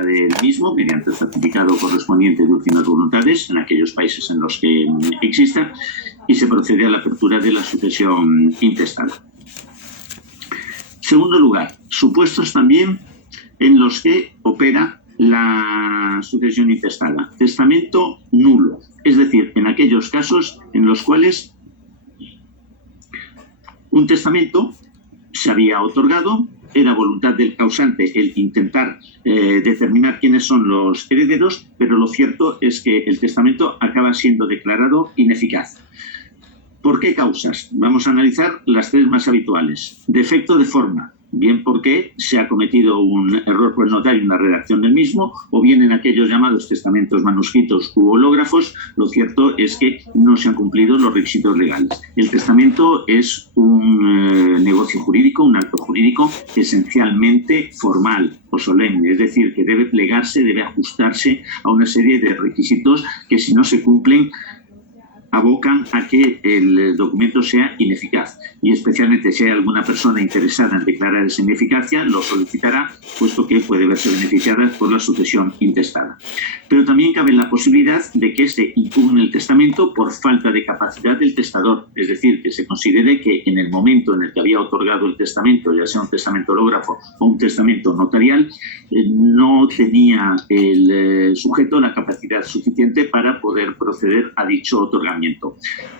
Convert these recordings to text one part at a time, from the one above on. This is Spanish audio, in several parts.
del mismo mediante el certificado correspondiente de últimas voluntades en aquellos países en los que exista y se procede a la apertura de la sucesión intestada. Segundo lugar, supuestos también en los que opera la sucesión intestada. Testamento nulo, es decir, en aquellos casos en los cuales un testamento se había otorgado, era voluntad del causante el intentar determinar quiénes son los herederos, pero lo cierto es que el testamento acaba siendo declarado ineficaz. ¿Por qué causas? Vamos a analizar las tres más habituales. Defecto de forma, bien porque se ha cometido un error por el notario en la redacción del mismo, o bien en aquellos llamados testamentos manuscritos u hológrafos, lo cierto es que no se han cumplido los requisitos legales. El testamento es un negocio jurídico, un acto jurídico esencialmente formal o solemne, es decir, que debe plegarse, debe ajustarse a una serie de requisitos que, si no se cumplen, abocan a que el documento sea ineficaz, y especialmente si hay alguna persona interesada en declarar esa ineficacia, lo solicitará, puesto que puede verse beneficiada por la sucesión intestada. Pero también cabe la posibilidad de que se impugne el testamento por falta de capacidad del testador, es decir, que se considere que en el momento en el que había otorgado el testamento, ya sea un testamento hológrafo o un testamento notarial, no tenía el sujeto la capacidad suficiente para poder proceder a dicho otorgamiento.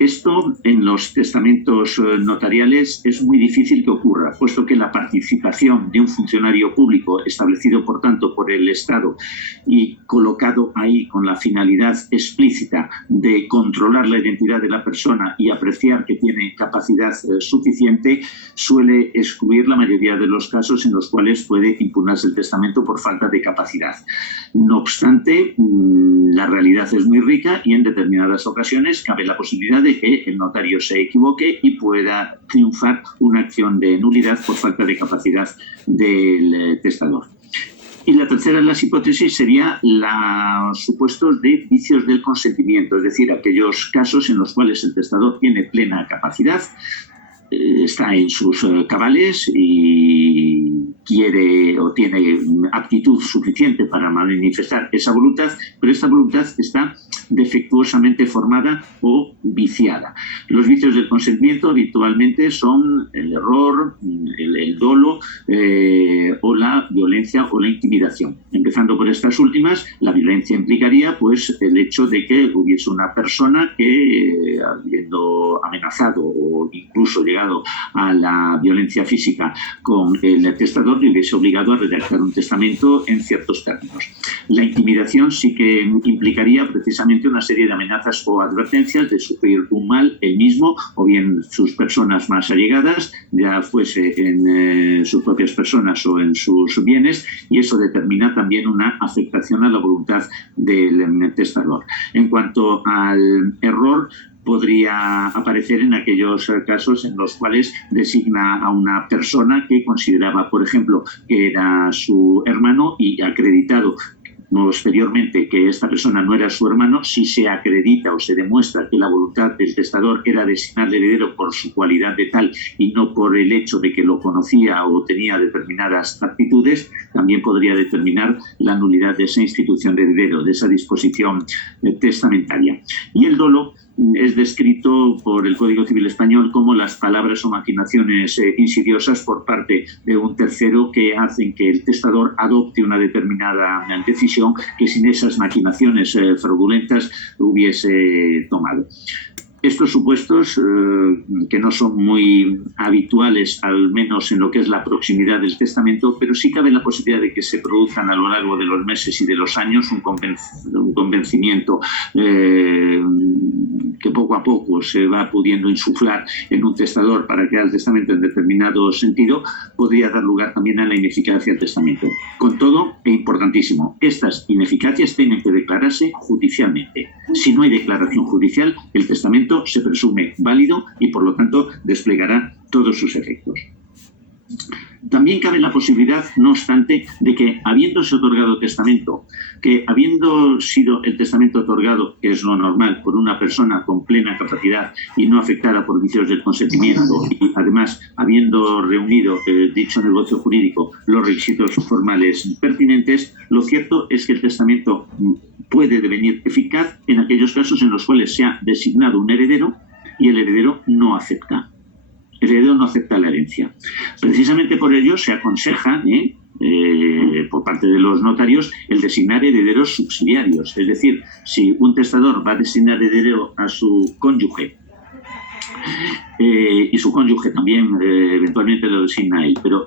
Esto en los testamentos notariales es muy difícil que ocurra, puesto que la participación de un funcionario público establecido, por tanto, por el Estado y colocado ahí con la finalidad explícita de controlar la identidad de la persona y apreciar que tiene capacidad suficiente, suele excluir la mayoría de los casos en los cuales puede impugnarse el testamento por falta de capacidad. No obstante, la realidad es muy rica y en determinadas ocasiones cabe la posibilidad de que el notario se equivoque y pueda triunfar una acción de nulidad por falta de capacidad del testador. Y la tercera de las hipótesis sería los supuestos de vicios del consentimiento, es decir, aquellos casos en los cuales el testador tiene plena capacidad, está en sus cabales y quiere o tiene aptitud suficiente para manifestar esa voluntad, pero esta voluntad está defectuosamente formada o viciada. Los vicios del consentimiento habitualmente son el error, el dolo o la violencia o la intimidación. Empezando por estas últimas, la violencia implicaría pues el hecho de que hubiese una persona que, habiendo amenazado o incluso llegado a la violencia física con el testador, le hubiese obligado a redactar un testamento en ciertos términos. La intimidación sí que implicaría precisamente una serie de amenazas o advertencias de sufrir un mal él mismo o bien sus personas más allegadas, ya fuese en sus propias personas o en sus bienes, y eso determina también una afectación a la voluntad del testador. En cuanto al error, podría aparecer en aquellos casos en los cuales designa a una persona que consideraba, por ejemplo, que era su hermano y acreditado posteriormente que esta persona no era su hermano. Si se acredita o se demuestra que la voluntad del testador era designarle heredero por su cualidad de tal y no por el hecho de que lo conocía o tenía determinadas aptitudes, también podría determinar la nulidad de esa institución de heredero, de esa disposición testamentaria. Y el dolo es descrito por el Código Civil Español como las palabras o maquinaciones insidiosas por parte de un tercero que hacen que el testador adopte una determinada decisión que sin esas maquinaciones fraudulentas hubiese tomado. Estos supuestos, que no son muy habituales, al menos en lo que es la proximidad del testamento, pero sí cabe la posibilidad de que se produzcan a lo largo de los meses y de los años un convencimiento que poco a poco se va pudiendo insuflar en un testador para crear el testamento en determinado sentido, podría dar lugar también a la ineficacia del testamento. Con todo, e importantísimo, estas ineficacias tienen que declararse judicialmente. Si no hay declaración judicial, el testamento se presume válido y, por lo tanto, desplegará todos sus efectos. También cabe la posibilidad, no obstante, de que habiéndose otorgado testamento, que habiendo sido el testamento otorgado, que es lo normal, por una persona con plena capacidad y no afectada por vicios del consentimiento, y además habiendo reunido dicho negocio jurídico los requisitos formales pertinentes, lo cierto es que el testamento puede devenir eficaz en aquellos casos en los cuales se ha designado un heredero y el heredero no acepta. El heredero no acepta la herencia. Precisamente por ello se aconseja, por parte de los notarios, el designar herederos subsidiarios. Es decir, si un testador va a designar heredero a su cónyuge, y su cónyuge también eventualmente lo designa a él, pero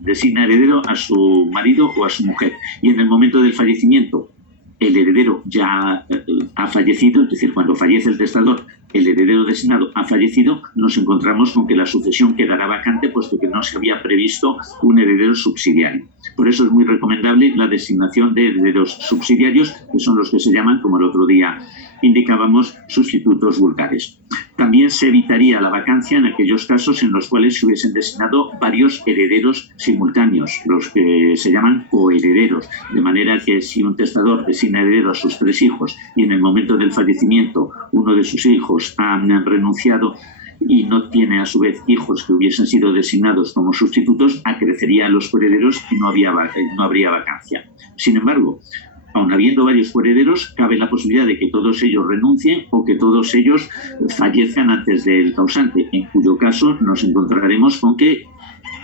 designa heredero a su marido o a su mujer, y en el momento del fallecimiento el heredero ya ha fallecido, es decir, cuando fallece el testador, el heredero designado ha fallecido, nos encontramos con que la sucesión quedará vacante, puesto que no se había previsto un heredero subsidiario. Por eso es muy recomendable la designación de herederos subsidiarios, que son los que se llaman, como el otro día indicábamos, sustitutos vulgares. También se evitaría la vacancia en aquellos casos en los cuales se hubiesen designado varios herederos simultáneos, los que se llaman coherederos, de manera que si un testador designa heredero a sus 3 hijos y en el momento del fallecimiento uno de sus hijos ha renunciado y no tiene a su vez hijos que hubiesen sido designados como sustitutos, acrecería a los coherederos y no habría vacancia. Sin embargo, aun habiendo varios coherederos, cabe la posibilidad de que todos ellos renuncien o que todos ellos fallezcan antes del causante, en cuyo caso nos encontraremos con que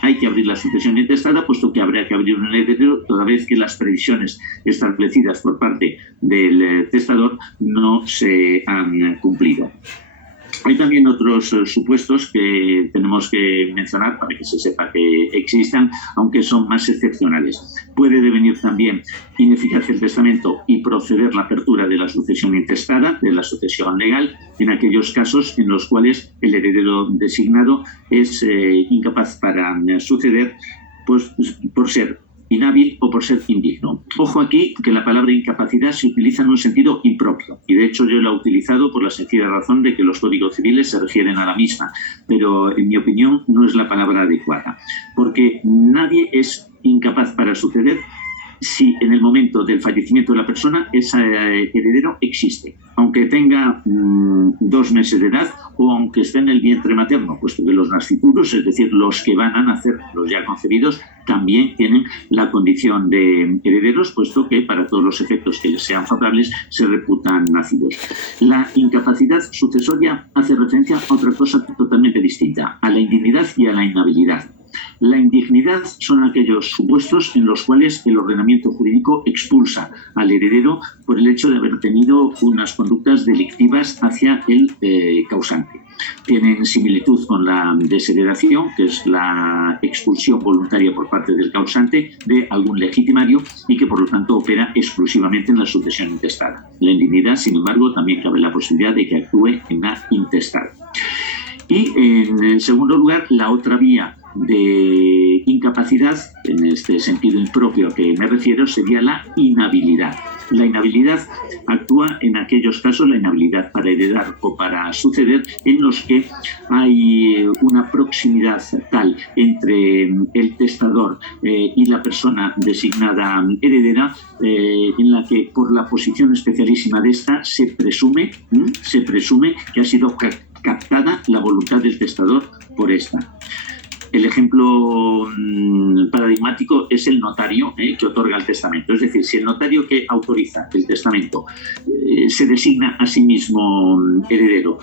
hay que abrir la sucesión intestada, puesto que habría que abrir un heredero toda vez que las previsiones establecidas por parte del testador no se han cumplido. Hay también otros supuestos que tenemos que mencionar para que se sepa que existan, aunque son más excepcionales. Puede devenir también ineficaz el testamento y proceder la apertura de la sucesión intestada, de la sucesión legal, en aquellos casos en los cuales el heredero designado es incapaz para suceder, pues, por ser inhábil o por ser indigno. Ojo aquí que la palabra incapacidad se utiliza en un sentido impropio, y de hecho yo la he utilizado por la sencilla razón de que los códigos civiles se refieren a la misma, pero en mi opinión no es la palabra adecuada, porque nadie es incapaz para suceder si en el momento del fallecimiento de la persona ese heredero existe, aunque tenga 2 meses de edad o aunque esté en el vientre materno, puesto que los nascituros, es decir, los que van a nacer, los ya concebidos, también tienen la condición de herederos, puesto que para todos los efectos que les sean favorables se reputan nacidos. La incapacidad sucesoria hace referencia a otra cosa totalmente distinta, a la indignidad y a la inhabilidad. La indignidad son aquellos supuestos en los cuales el ordenamiento jurídico expulsa al heredero por el hecho de haber tenido unas conductas delictivas hacia el causante. Tienen similitud con la desheredación, que es la expulsión voluntaria por parte del causante de algún legitimario y que por lo tanto opera exclusivamente en la sucesión intestada. La indignidad, sin embargo, también cabe la posibilidad de que actúe en la intestada. Y en segundo lugar, la otra vía de incapacidad, en este sentido impropio a que me refiero, sería la inhabilidad. La inhabilidad actúa en aquellos casos, la inhabilidad para heredar o para suceder, en los que hay una proximidad tal entre el testador y la persona designada heredera, en la que por la posición especialísima de esta se presume que ha sido captada la voluntad del testador por esta. El ejemplo paradigmático es el notario que otorga el testamento. Es decir, si el notario que autoriza el testamento se designa a sí mismo heredero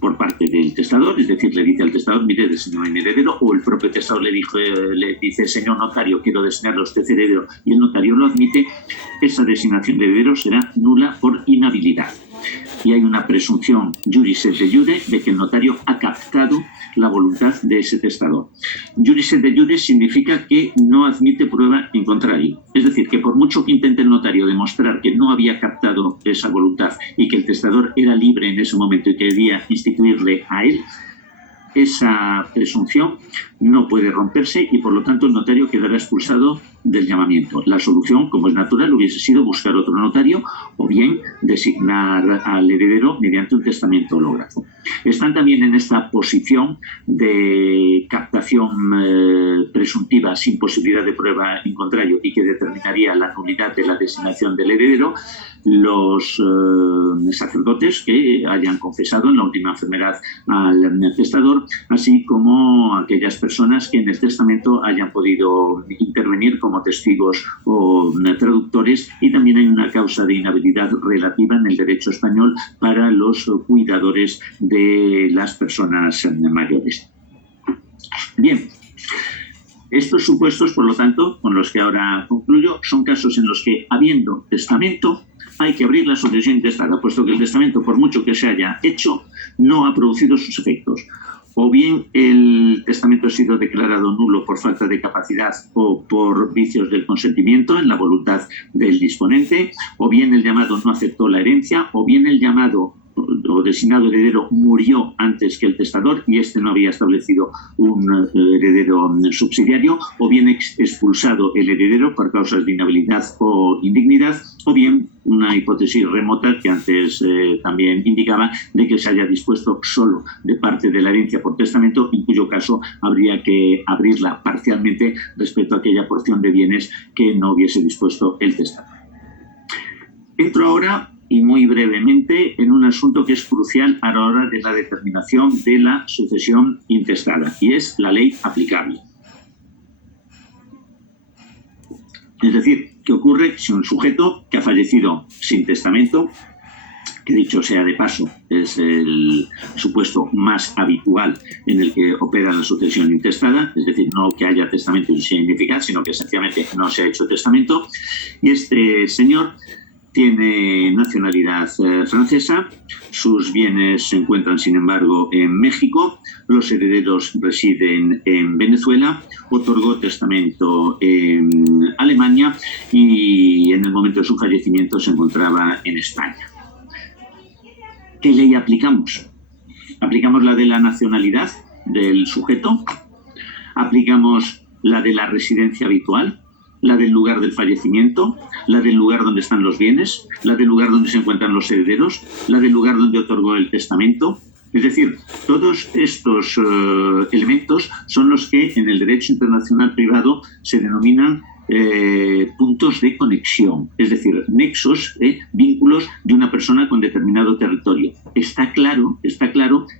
por parte del testador, es decir, le dice al testador, mire, designame mi heredero, o el propio testador le dice, señor notario, quiero designarle a usted heredero, y el notario lo admite, esa designación de heredero será nula por inhabilidad. Y hay una presunción juris et de jure de que el notario ha captado la voluntad de ese testador. Juris et de jure significa que no admite prueba en contrario. Es decir, que por mucho que intente el notario demostrar que no había captado esa voluntad y que el testador era libre en ese momento y que debía instituirle a él, esa presunción no puede romperse y por lo tanto el notario quedará expulsado del llamamiento. La solución, como es natural, hubiese sido buscar otro notario o bien designar al heredero mediante un testamento hológrafo. Están también en esta posición de captación presuntiva sin posibilidad de prueba en contrario y que determinaría la nulidad de la designación del heredero los sacerdotes que hayan confesado en la última enfermedad al testador, así como aquellas personas que en el testamento hayan podido intervenir como testigos o traductores, y también hay una causa de inhabilidad relativa en el derecho español para los cuidadores de las personas mayores. Bien. Estos supuestos, por lo tanto, con los que ahora concluyo, son casos en los que, habiendo testamento, hay que abrir la sucesión intestada, puesto que el testamento, por mucho que se haya hecho, no ha producido sus efectos. O bien el testamento ha sido declarado nulo por falta de capacidad o por vicios del consentimiento en la voluntad del disponente, o bien el llamado no aceptó la herencia, o bien el llamado o designado heredero murió antes que el testador y este no había establecido un heredero subsidiario, o bien expulsado el heredero por causas de inhabilidad o indignidad, o bien una hipótesis remota que antes también indicaba de que se haya dispuesto solo de parte de la herencia por testamento, en cuyo caso habría que abrirla parcialmente respecto a aquella porción de bienes que no hubiese dispuesto el testador. Entro ahora y muy brevemente en un asunto que es crucial a la hora de la determinación de la sucesión intestada, y es la ley aplicable. Es decir, ¿qué ocurre si un sujeto que ha fallecido sin testamento, que dicho sea de paso es el supuesto más habitual en el que opera la sucesión intestada, es decir, no que haya testamento y sea ineficaz, sino que sencillamente no se ha hecho testamento, y este señor tiene nacionalidad francesa, sus bienes se encuentran, sin embargo, en México, los herederos residen en Venezuela, otorgó testamento en Alemania y en el momento de su fallecimiento se encontraba en España. ¿Qué ley aplicamos? ¿Aplicamos la de la nacionalidad del sujeto? ¿Aplicamos la de la residencia habitual? ¿La del lugar del fallecimiento? ¿La del lugar donde están los bienes? ¿La del lugar donde se encuentran los herederos? ¿La del lugar donde otorgó el testamento? Es decir, todos estos elementos son los que en el derecho internacional privado se denominan puntos de conexión, es decir, nexos, vínculos de una persona con determinado territorio. Está claro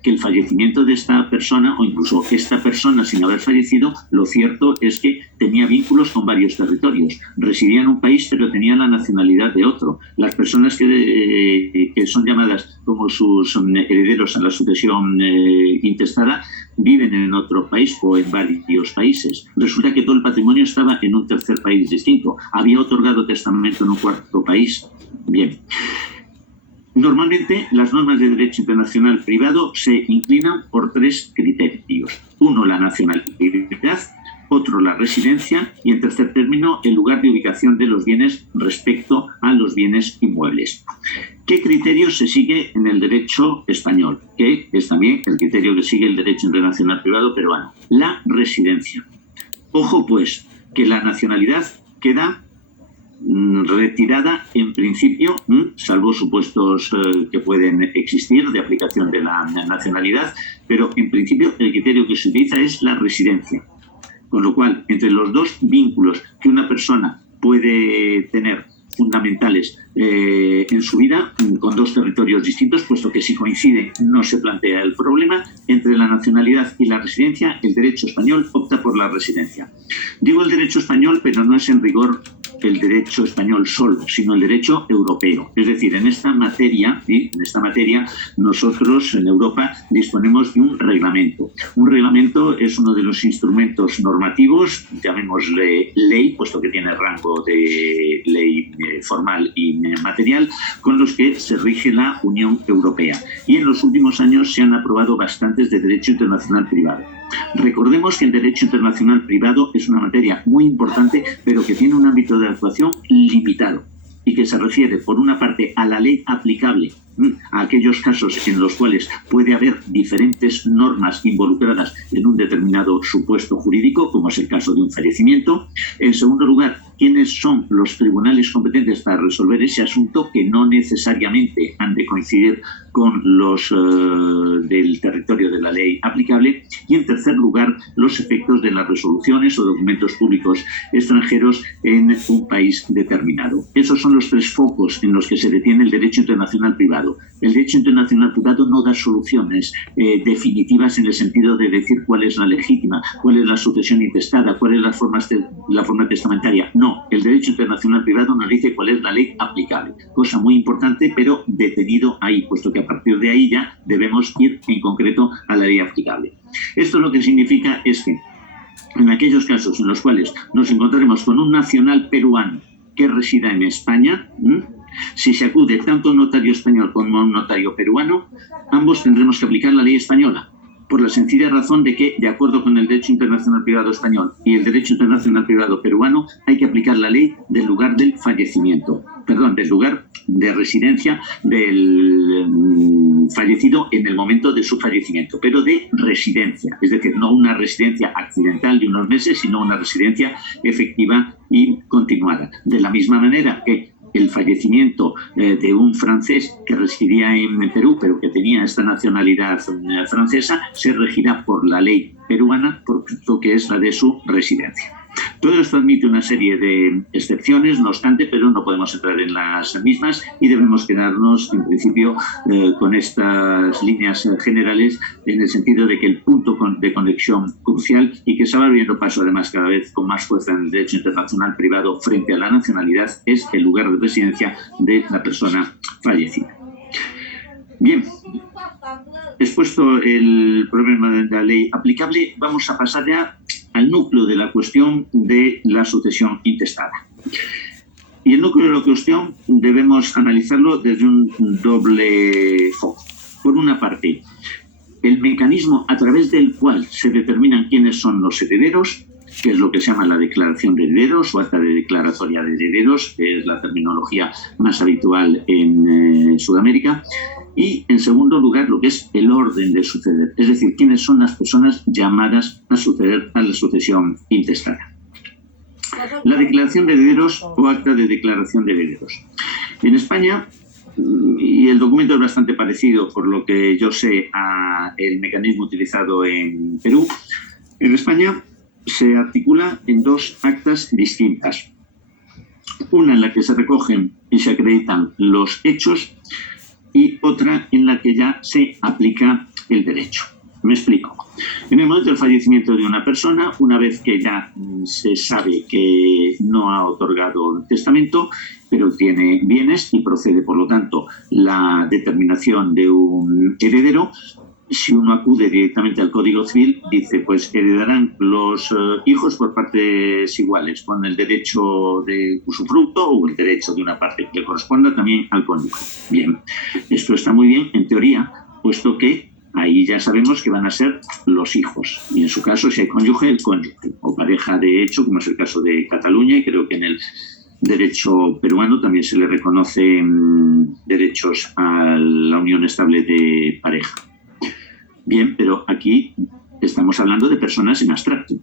que el fallecimiento de esta persona, o incluso esta persona sin haber fallecido, lo cierto es que tenía vínculos con varios territorios. Residía en un país, pero tenía la nacionalidad de otro. Las personas que son llamadas como sus herederos en la sucesión intestada viven en otro país o en varios países. Resulta que todo el patrimonio estaba en un tercer país distinto. Había otorgado testamento en un cuarto país. Bien. Normalmente, las normas de derecho internacional privado se inclinan por tres criterios. Uno, la nacionalidad, otro, la residencia y, en tercer término, el lugar de ubicación de los bienes respecto a los bienes inmuebles. ¿Qué criterio se sigue en el derecho español? Que es también el criterio que sigue el derecho internacional privado peruano. La residencia. Ojo, pues, que la nacionalidad queda retirada en principio, salvo supuestos que pueden existir de aplicación de la nacionalidad, pero en principio el criterio que se utiliza es la residencia. Con lo cual, entre los dos vínculos que una persona puede tener fundamentales en su vida, con dos territorios distintos, puesto que si coinciden no se plantea el problema, entre la nacionalidad y la residencia, el derecho español opta por la residencia. Digo el derecho español, pero no es en rigor el derecho español solo, sino el derecho europeo. Es decir, en esta materia, nosotros en Europa disponemos de un reglamento. Un reglamento es uno de los instrumentos normativos, llamémosle ley, puesto que tiene rango de ley formal y material, con los que se rige la Unión Europea. Y en los últimos años se han aprobado bastantes de derecho internacional privado. Recordemos que el derecho internacional privado es una materia muy importante, pero que tiene un ámbito de actuación limitado y que se refiere, por una parte, a la ley aplicable a aquellos casos en los cuales puede haber diferentes normas involucradas en un determinado supuesto jurídico, como es el caso de un fallecimiento. En segundo lugar, quiénes son los tribunales competentes para resolver ese asunto, que no necesariamente han de coincidir con los del territorio de la ley aplicable. Y en tercer lugar, los efectos de las resoluciones o documentos públicos extranjeros en un país determinado. Esos son los tres focos en los que se detiene el derecho internacional privado. El derecho internacional privado no da soluciones definitivas en el sentido de decir cuál es la legítima, cuál es la sucesión intestada, cuál es la forma testamentaria. No, el derecho internacional privado nos dice cuál es la ley aplicable. Cosa muy importante, pero detenido ahí, puesto que a partir de ahí ya debemos ir en concreto a la ley aplicable. Esto lo que significa es que en aquellos casos en los cuales nos encontraremos con un nacional peruano que resida en España, si se acude tanto a un notario español como a un notario peruano, ambos tendremos que aplicar la ley española, por la sencilla razón de que, de acuerdo con el derecho internacional privado español y el derecho internacional privado peruano, hay que aplicar la ley del lugar del fallecimiento, perdón, del lugar de residencia del fallecido en el momento de su fallecimiento, pero de residencia, es decir, no una residencia accidental de unos meses, sino una residencia efectiva y continuada. De la misma manera que el fallecimiento de un francés que residía en Perú, pero que tenía esta nacionalidad francesa, se regirá por la ley peruana, puesto que es la de su residencia. Todo esto admite una serie de excepciones, no obstante, pero no podemos entrar en las mismas y debemos quedarnos, en principio, con estas líneas generales, en el sentido de que el punto de conexión crucial, y que se va abriendo paso además cada vez con más fuerza en el derecho internacional privado frente a la nacionalidad, es el lugar de residencia de la persona fallecida. Bien, expuesto el problema de la ley aplicable, vamos a pasar ya al núcleo de la cuestión de la sucesión intestada. Y el núcleo de la cuestión debemos analizarlo desde un doble foco. Por una parte, el mecanismo a través del cual se determinan quiénes son los herederos, que es lo que se llama la declaración de herederos o acta de declaratoria de herederos, que es la terminología más habitual en Sudamérica. Y, en segundo lugar, lo que es el orden de suceder, es decir, quiénes son las personas llamadas a suceder a la sucesión intestada. La declaración de herederos o acta de declaración de herederos. En España, y el documento es bastante parecido, por lo que yo sé, al mecanismo utilizado en Perú, en España se articula en dos actas distintas. Una en la que se recogen y se acreditan los hechos, y otra en la que ya se aplica el derecho. Me explico. En el momento del fallecimiento de una persona, una vez que ya se sabe que no ha otorgado testamento, pero tiene bienes y procede, por lo tanto, la determinación de un heredero, si uno acude directamente al Código Civil, dice, pues heredarán los hijos por partes iguales, con el derecho de usufructo o el derecho de una parte que le corresponda también al cónyuge. Bien, esto está muy bien en teoría, puesto que ahí ya sabemos que van a ser los hijos. Y en su caso, si hay cónyuge, el cónyuge. O pareja de hecho, como es el caso de Cataluña, y creo que en el derecho peruano también se le reconocen derechos a la unión estable de pareja. Bien, pero aquí estamos hablando de personas en abstracto.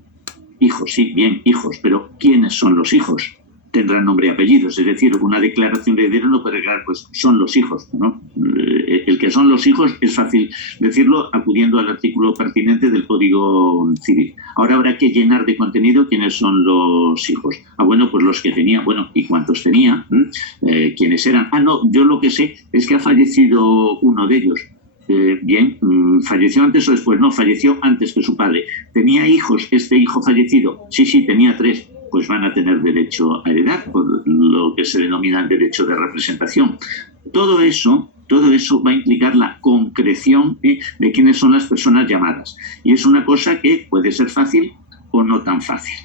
Hijos, sí, bien, hijos, pero ¿quiénes son los hijos? Tendrán nombre y apellidos, es decir, una declaración de heredero no puede declarar, pues son los hijos, ¿no? El que son los hijos es fácil decirlo acudiendo al artículo pertinente del Código Civil. Ahora habrá que llenar de contenido quiénes son los hijos. Bueno, pues los que tenía, bueno, ¿y cuántos tenía? ¿Quiénes eran? No, yo lo que sé es que ha fallecido uno de ellos. Bien, ¿falleció antes o después? No, falleció antes que su padre. ¿Tenía hijos este hijo fallecido? Sí, tenía 3. Pues van a tener derecho a heredar, por lo que se denomina el derecho de representación. Todo eso va a implicar la concreción de quiénes son las personas llamadas. Y es una cosa que puede ser fácil o no tan fácil.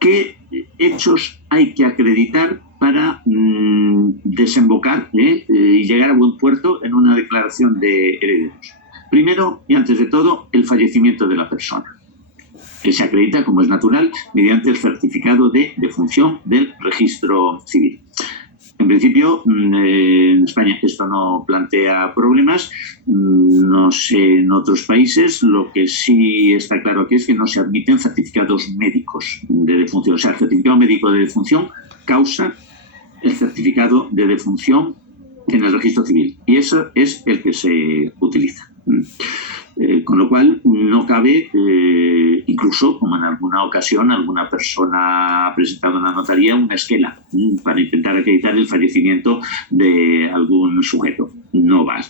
¿Qué hechos hay que acreditar para desembocar y llegar a buen puerto en una declaración de herederos? Primero, y antes de todo, el fallecimiento de la persona, que se acredita, como es natural, mediante el certificado de defunción del registro civil. En principio, en España esto no plantea problemas. No sé, en otros países lo que sí está claro aquí es que no se admiten certificados médicos de defunción. O sea, el certificado médico de defunción causa el certificado de defunción en el registro civil. Y eso es el que se utiliza. Con lo cual no cabe, incluso como en alguna ocasión alguna persona ha presentado en la notaría una esquela para intentar acreditar el fallecimiento de algún sujeto. No va.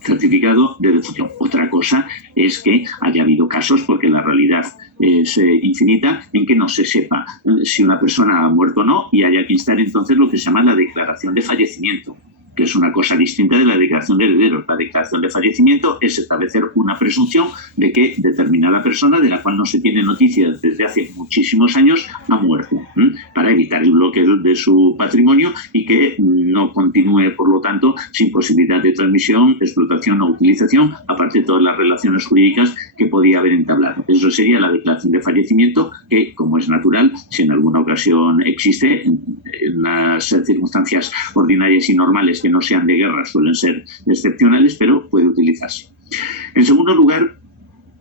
Certificado de defunción. Otra cosa es que haya habido casos, porque la realidad es infinita, en que no se sepa si una persona ha muerto o no, y haya que instar entonces lo que se llama la declaración de fallecimiento, que es una cosa distinta de la declaración de herederos. La declaración de fallecimiento es establecer una presunción de que determinada persona, de la cual no se tiene noticia desde hace muchísimos años, ha muerto, para evitar el bloqueo de su patrimonio y que no continúe, por lo tanto, sin posibilidad de transmisión, explotación o utilización, aparte de todas las relaciones jurídicas que podía haber entablado. Eso sería la declaración de fallecimiento, que, como es natural, si en alguna ocasión existe, en las circunstancias ordinarias y normales que no sean de guerra suelen ser excepcionales, pero puede utilizarse. En segundo lugar,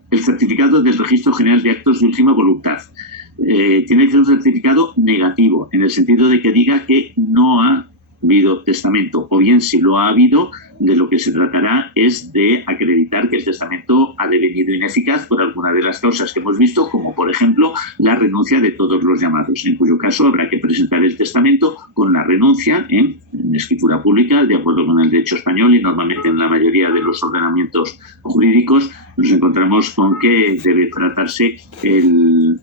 el certificado del Registro General de Actos de Última Voluntad. Tiene que ser un certificado negativo, en el sentido de que diga que no ha habido testamento, o bien, si lo ha habido, de lo que se tratará es de acreditar que el testamento ha devenido ineficaz por alguna de las causas que hemos visto, como por ejemplo la renuncia de todos los llamados, en cuyo caso habrá que presentar el testamento con la renuncia en escritura pública, de acuerdo con el derecho español, y normalmente en la mayoría de los ordenamientos jurídicos nos encontramos con que debe tratarse en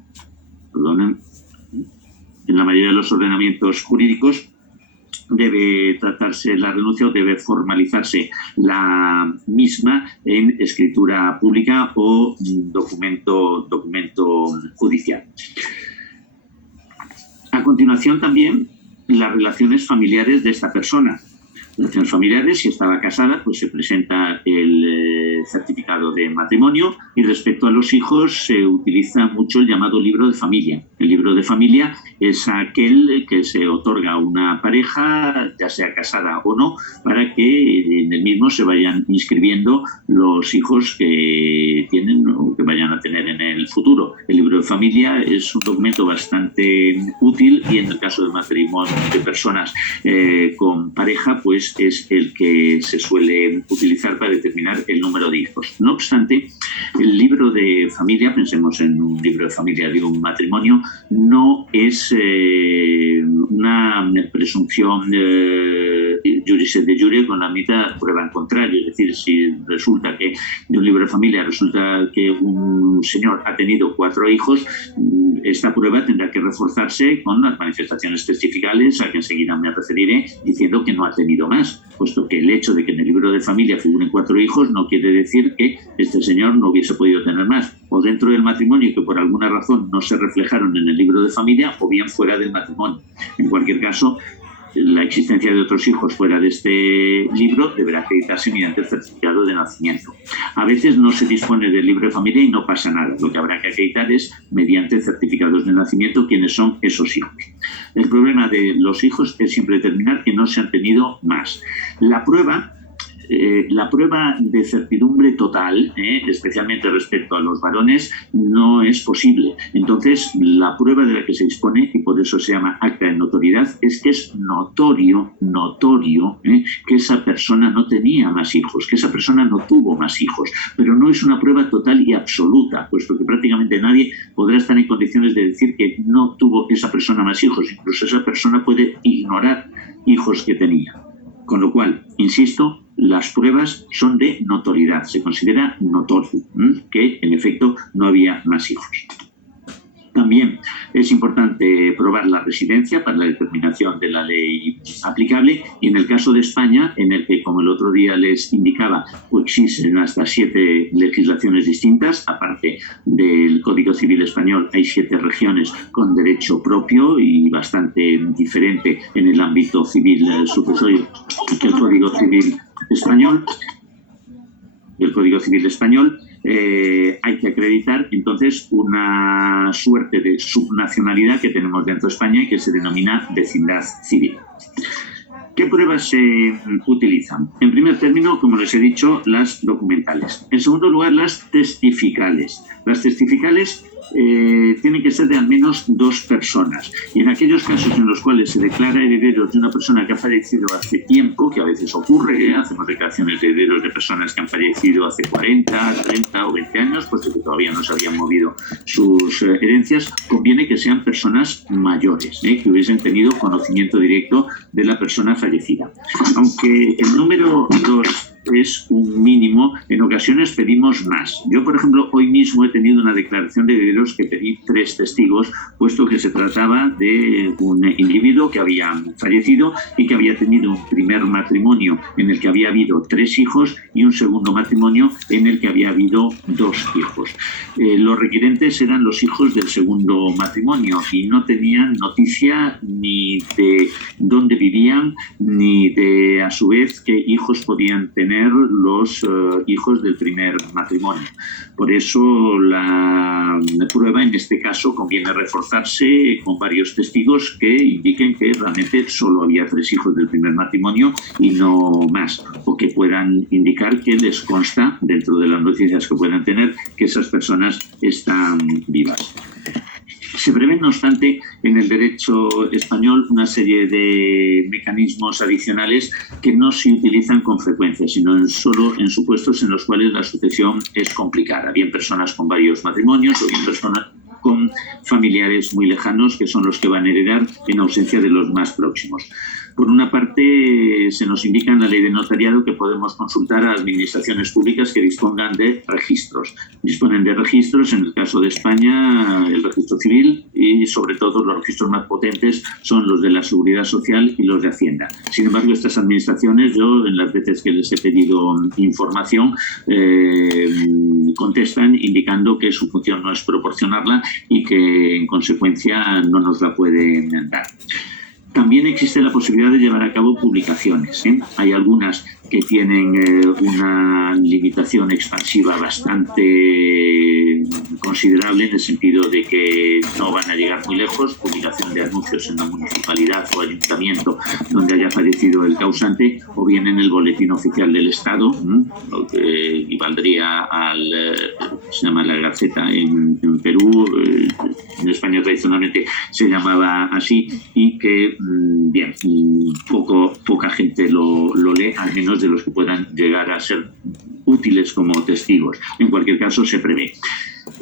la mayoría de los ordenamientos jurídicos debe tratarse la renuncia o debe formalizarse la misma en escritura pública o documento judicial. A continuación, también las relaciones familiares de esta persona. Relaciones familiares, si estaba casada, pues se presenta el certificado de matrimonio, y respecto a los hijos se utiliza mucho el llamado libro de familia. El libro de familia es aquel que se otorga a una pareja, ya sea casada o no, para que en el mismo se vayan inscribiendo los hijos que tienen o que vayan a tener en el futuro. El libro de familia es un documento bastante útil, y en el caso del matrimonio de personas con pareja, pues es el que se suele utilizar para determinar el número de hijos. No obstante, el libro de familia, pensemos en un libro de familia de un matrimonio, no es una presunción juris et de jure con la mitad prueba en contrario. Es decir, si resulta que de un libro de familia resulta que un señor ha tenido 4 hijos, esta prueba tendrá que reforzarse con las manifestaciones testificales a que enseguida me referiré, diciendo que no ha tenido más, puesto que el hecho de que en el libro de familia figuren 4 hijos no quiere decir que este señor no hubiese podido tener más, o dentro del matrimonio que por alguna razón no se reflejaron en el libro de familia, o bien fuera del matrimonio. En cualquier caso, la existencia de otros hijos fuera de este libro deberá acreditarse mediante el certificado de nacimiento. A veces no se dispone del libro de familia y no pasa nada. Lo que habrá que acreditar es, mediante certificados de nacimiento, quiénes son esos hijos. El problema de los hijos es siempre determinar que no se han tenido más. La prueba de certidumbre total, especialmente respecto a los varones, no es posible. Entonces, la prueba de la que se dispone, y por eso se llama acta de notoriedad, es que es notorio que esa persona no tenía más hijos, que esa persona no tuvo más hijos. Pero no es una prueba total y absoluta, puesto que prácticamente nadie podrá estar en condiciones de decir que no tuvo esa persona más hijos. Incluso esa persona puede ignorar hijos que tenía. Con lo cual, insisto, las pruebas son de notoriedad. Se considera notorio que, en efecto, no había más hijos. También es importante probar la residencia para la determinación de la ley aplicable, y en el caso de España, en el que, como el otro día les indicaba, existen hasta 7 legislaciones distintas. Aparte del Código Civil español, hay 7 regiones con derecho propio y bastante diferente en el ámbito civil sucesorio que el Código Civil español. Hay que acreditar entonces una suerte de subnacionalidad que tenemos dentro de España y que se denomina vecindad civil. ¿Qué pruebas se utilizan? En primer término, como les he dicho, las documentales. En segundo lugar, las testificales. Las testificales tienen que ser de al menos 2 personas. Y en aquellos casos en los cuales se declara herederos de una persona que ha fallecido hace tiempo, que a veces ocurre, hacemos declaraciones de herederos de personas que han fallecido hace 40, 30 o 20 años, puesto que todavía no se habían movido sus herencias, conviene que sean personas mayores, que hubiesen tenido conocimiento directo de la persona fallecida. Aunque el número 2 es un mínimo, en ocasiones pedimos más. Yo, por ejemplo, hoy mismo he tenido una declaración de herederos que pedí 3 testigos, puesto que se trataba de un individuo que había fallecido y que había tenido un primer matrimonio en el que había habido 3 hijos y un segundo matrimonio en el que había habido 2 hijos. Los requirentes eran los hijos del segundo matrimonio y no tenían noticia ni de dónde vivían ni de, a su vez, qué hijos podían tener los hijos del primer matrimonio. Por eso la prueba en este caso conviene reforzarse con varios testigos que indiquen que realmente solo había 3 hijos del primer matrimonio y no más, o que puedan indicar que les consta, dentro de las noticias que puedan tener, que esas personas están vivas. Se prevén, no obstante, en el derecho español una serie de mecanismos adicionales que no se utilizan con frecuencia, sino solo en supuestos en los cuales la sucesión es complicada, bien personas con varios matrimonios o bien personas con familiares muy lejanos que son los que van a heredar en ausencia de los más próximos. Por una parte, se nos indica en la ley de notariado que podemos consultar a administraciones públicas que dispongan de registros. Disponen de registros, en el caso de España, el registro civil y, sobre todo, los registros más potentes son los de la Seguridad Social y los de Hacienda. Sin embargo, estas administraciones, yo en las veces que les he pedido información, contestan indicando que su función no es proporcionarla y que, en consecuencia, no nos la pueden dar. También existe la posibilidad de llevar a cabo publicaciones. Hay algunas que tienen una limitación expansiva bastante considerable, en el sentido de que no van a llegar muy lejos. Publicación de anuncios en la municipalidad o ayuntamiento donde haya fallecido el causante, o bien en el boletín oficial del Estado, lo que equivaldría al se llama la Gaceta en Perú, en España tradicionalmente se llamaba así, y que bien, poca gente lo lee, al menos de los que puedan llegar a ser útiles como testigos. En cualquier caso, se prevé.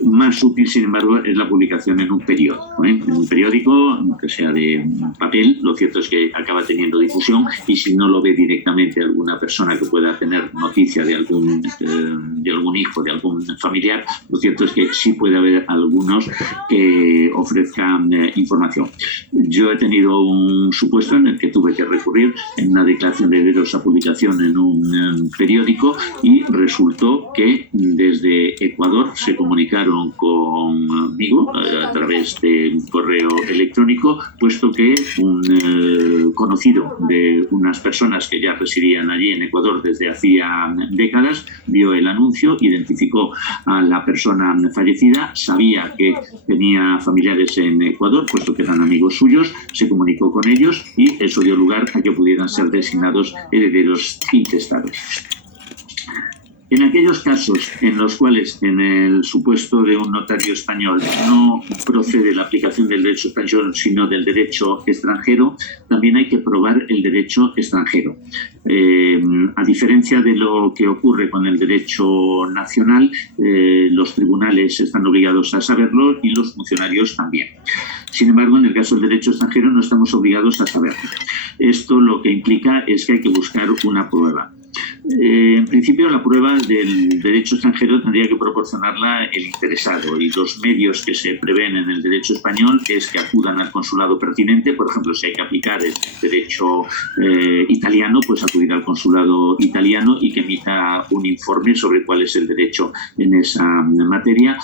Más útil, sin embargo, es la publicación en un periódico. En un periódico, que sea de papel, lo cierto es que acaba teniendo difusión, y si no lo ve directamente alguna persona que pueda tener noticia de algún hijo, de algún familiar, lo cierto es que sí puede haber algunos que ofrezcan información. Yo he tenido un supuesto en el que tuve que recurrir en una declaración de herederos a publicación en un periódico, y resultó que desde Ecuador se comunicaron conmigo a través de un correo electrónico, puesto que un conocido de unas personas que ya residían allí en Ecuador desde hacía décadas vio el anuncio, identificó a la persona fallecida, sabía que tenía familiares en Ecuador, puesto que eran amigos suyos, se comunicó con ellos y eso dio lugar a que pudieran ser designados herederos intestados. En aquellos casos en los cuales, en el supuesto de un notario español, no procede la aplicación del derecho español, sino del derecho extranjero, también hay que probar el derecho extranjero. A diferencia de lo que ocurre con el derecho nacional, los tribunales están obligados a saberlo y los funcionarios también. Sin embargo, en el caso del derecho extranjero no estamos obligados a saberlo. Esto lo que implica es que hay que buscar una prueba. En principio, la prueba del derecho extranjero tendría que proporcionarla el interesado, y los medios que se prevén en el derecho español es que acudan al consulado pertinente. Por ejemplo, si hay que aplicar el derecho italiano, pues acudir al consulado italiano y que emita un informe sobre cuál es el derecho en esa materia,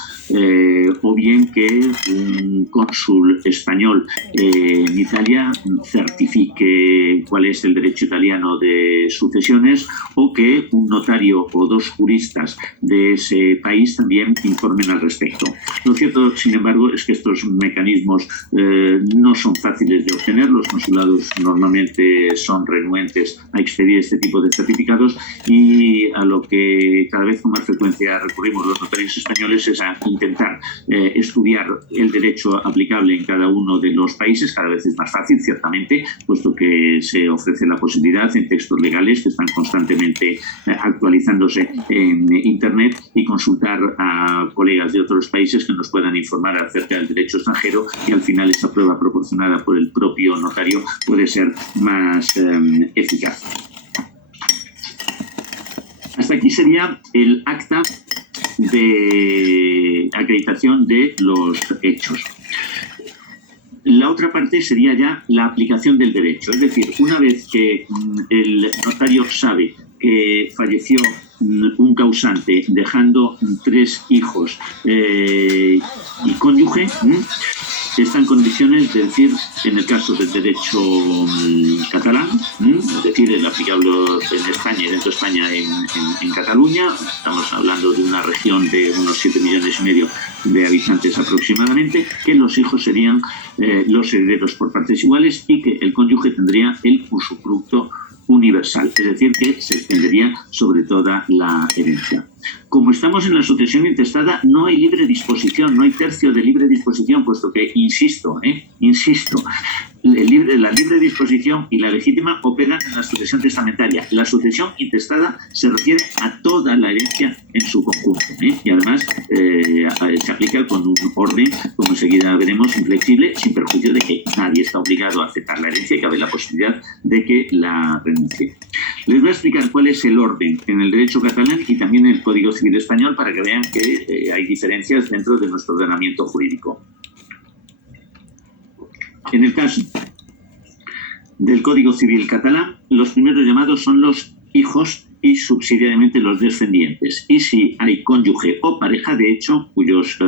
o bien que un cónsul español en Italia certifique cuál es el derecho italiano de sucesiones, o o que un notario o dos juristas de ese país también informen al respecto. Lo cierto, sin embargo, es que estos mecanismos no son fáciles de obtener. Los consulados normalmente son renuentes a expedir este tipo de certificados, y a lo que cada vez con más frecuencia recurrimos los notarios españoles es a intentar estudiar el derecho aplicable en cada uno de los países. Cada vez es más fácil, ciertamente, puesto que se ofrece la posibilidad en textos legales que están constantemente actualizándose en Internet, y consultar a colegas de otros países que nos puedan informar acerca del derecho extranjero, y al final esta prueba proporcionada por el propio notario puede ser más eficaz. Hasta aquí sería el acta de acreditación de los hechos. La otra parte sería ya la aplicación del derecho, es decir, una vez que el notario sabe que falleció un causante dejando 3 hijos y cónyuge, está en condiciones de decir, en el caso del derecho catalán, es decir, el aplicable en España y dentro de España en Cataluña, estamos hablando de una región de unos 7,5 millones de habitantes aproximadamente, que los hijos serían los herederos por partes iguales y que el cónyuge tendría el usufructo universal, es decir, que se extendería sobre toda la herencia. Como estamos en la sucesión intestada, no hay libre disposición, no hay tercio de libre disposición, puesto que, insisto, la libre disposición y la legítima operan en la sucesión testamentaria. La sucesión intestada se refiere a toda la herencia en su conjunto, y además se aplica con un orden, como enseguida veremos, inflexible, sin perjuicio de que nadie está obligado a aceptar la herencia y cabe la posibilidad de que la renuncie. Les voy a explicar cuál es el orden en el derecho catalán y también en el Código Civil español, para que vean que hay diferencias dentro de nuestro ordenamiento jurídico. En el caso del Código Civil catalán, los primeros llamados son los hijos y subsidiariamente los descendientes. Y si hay cónyuge o pareja de hecho, cuyos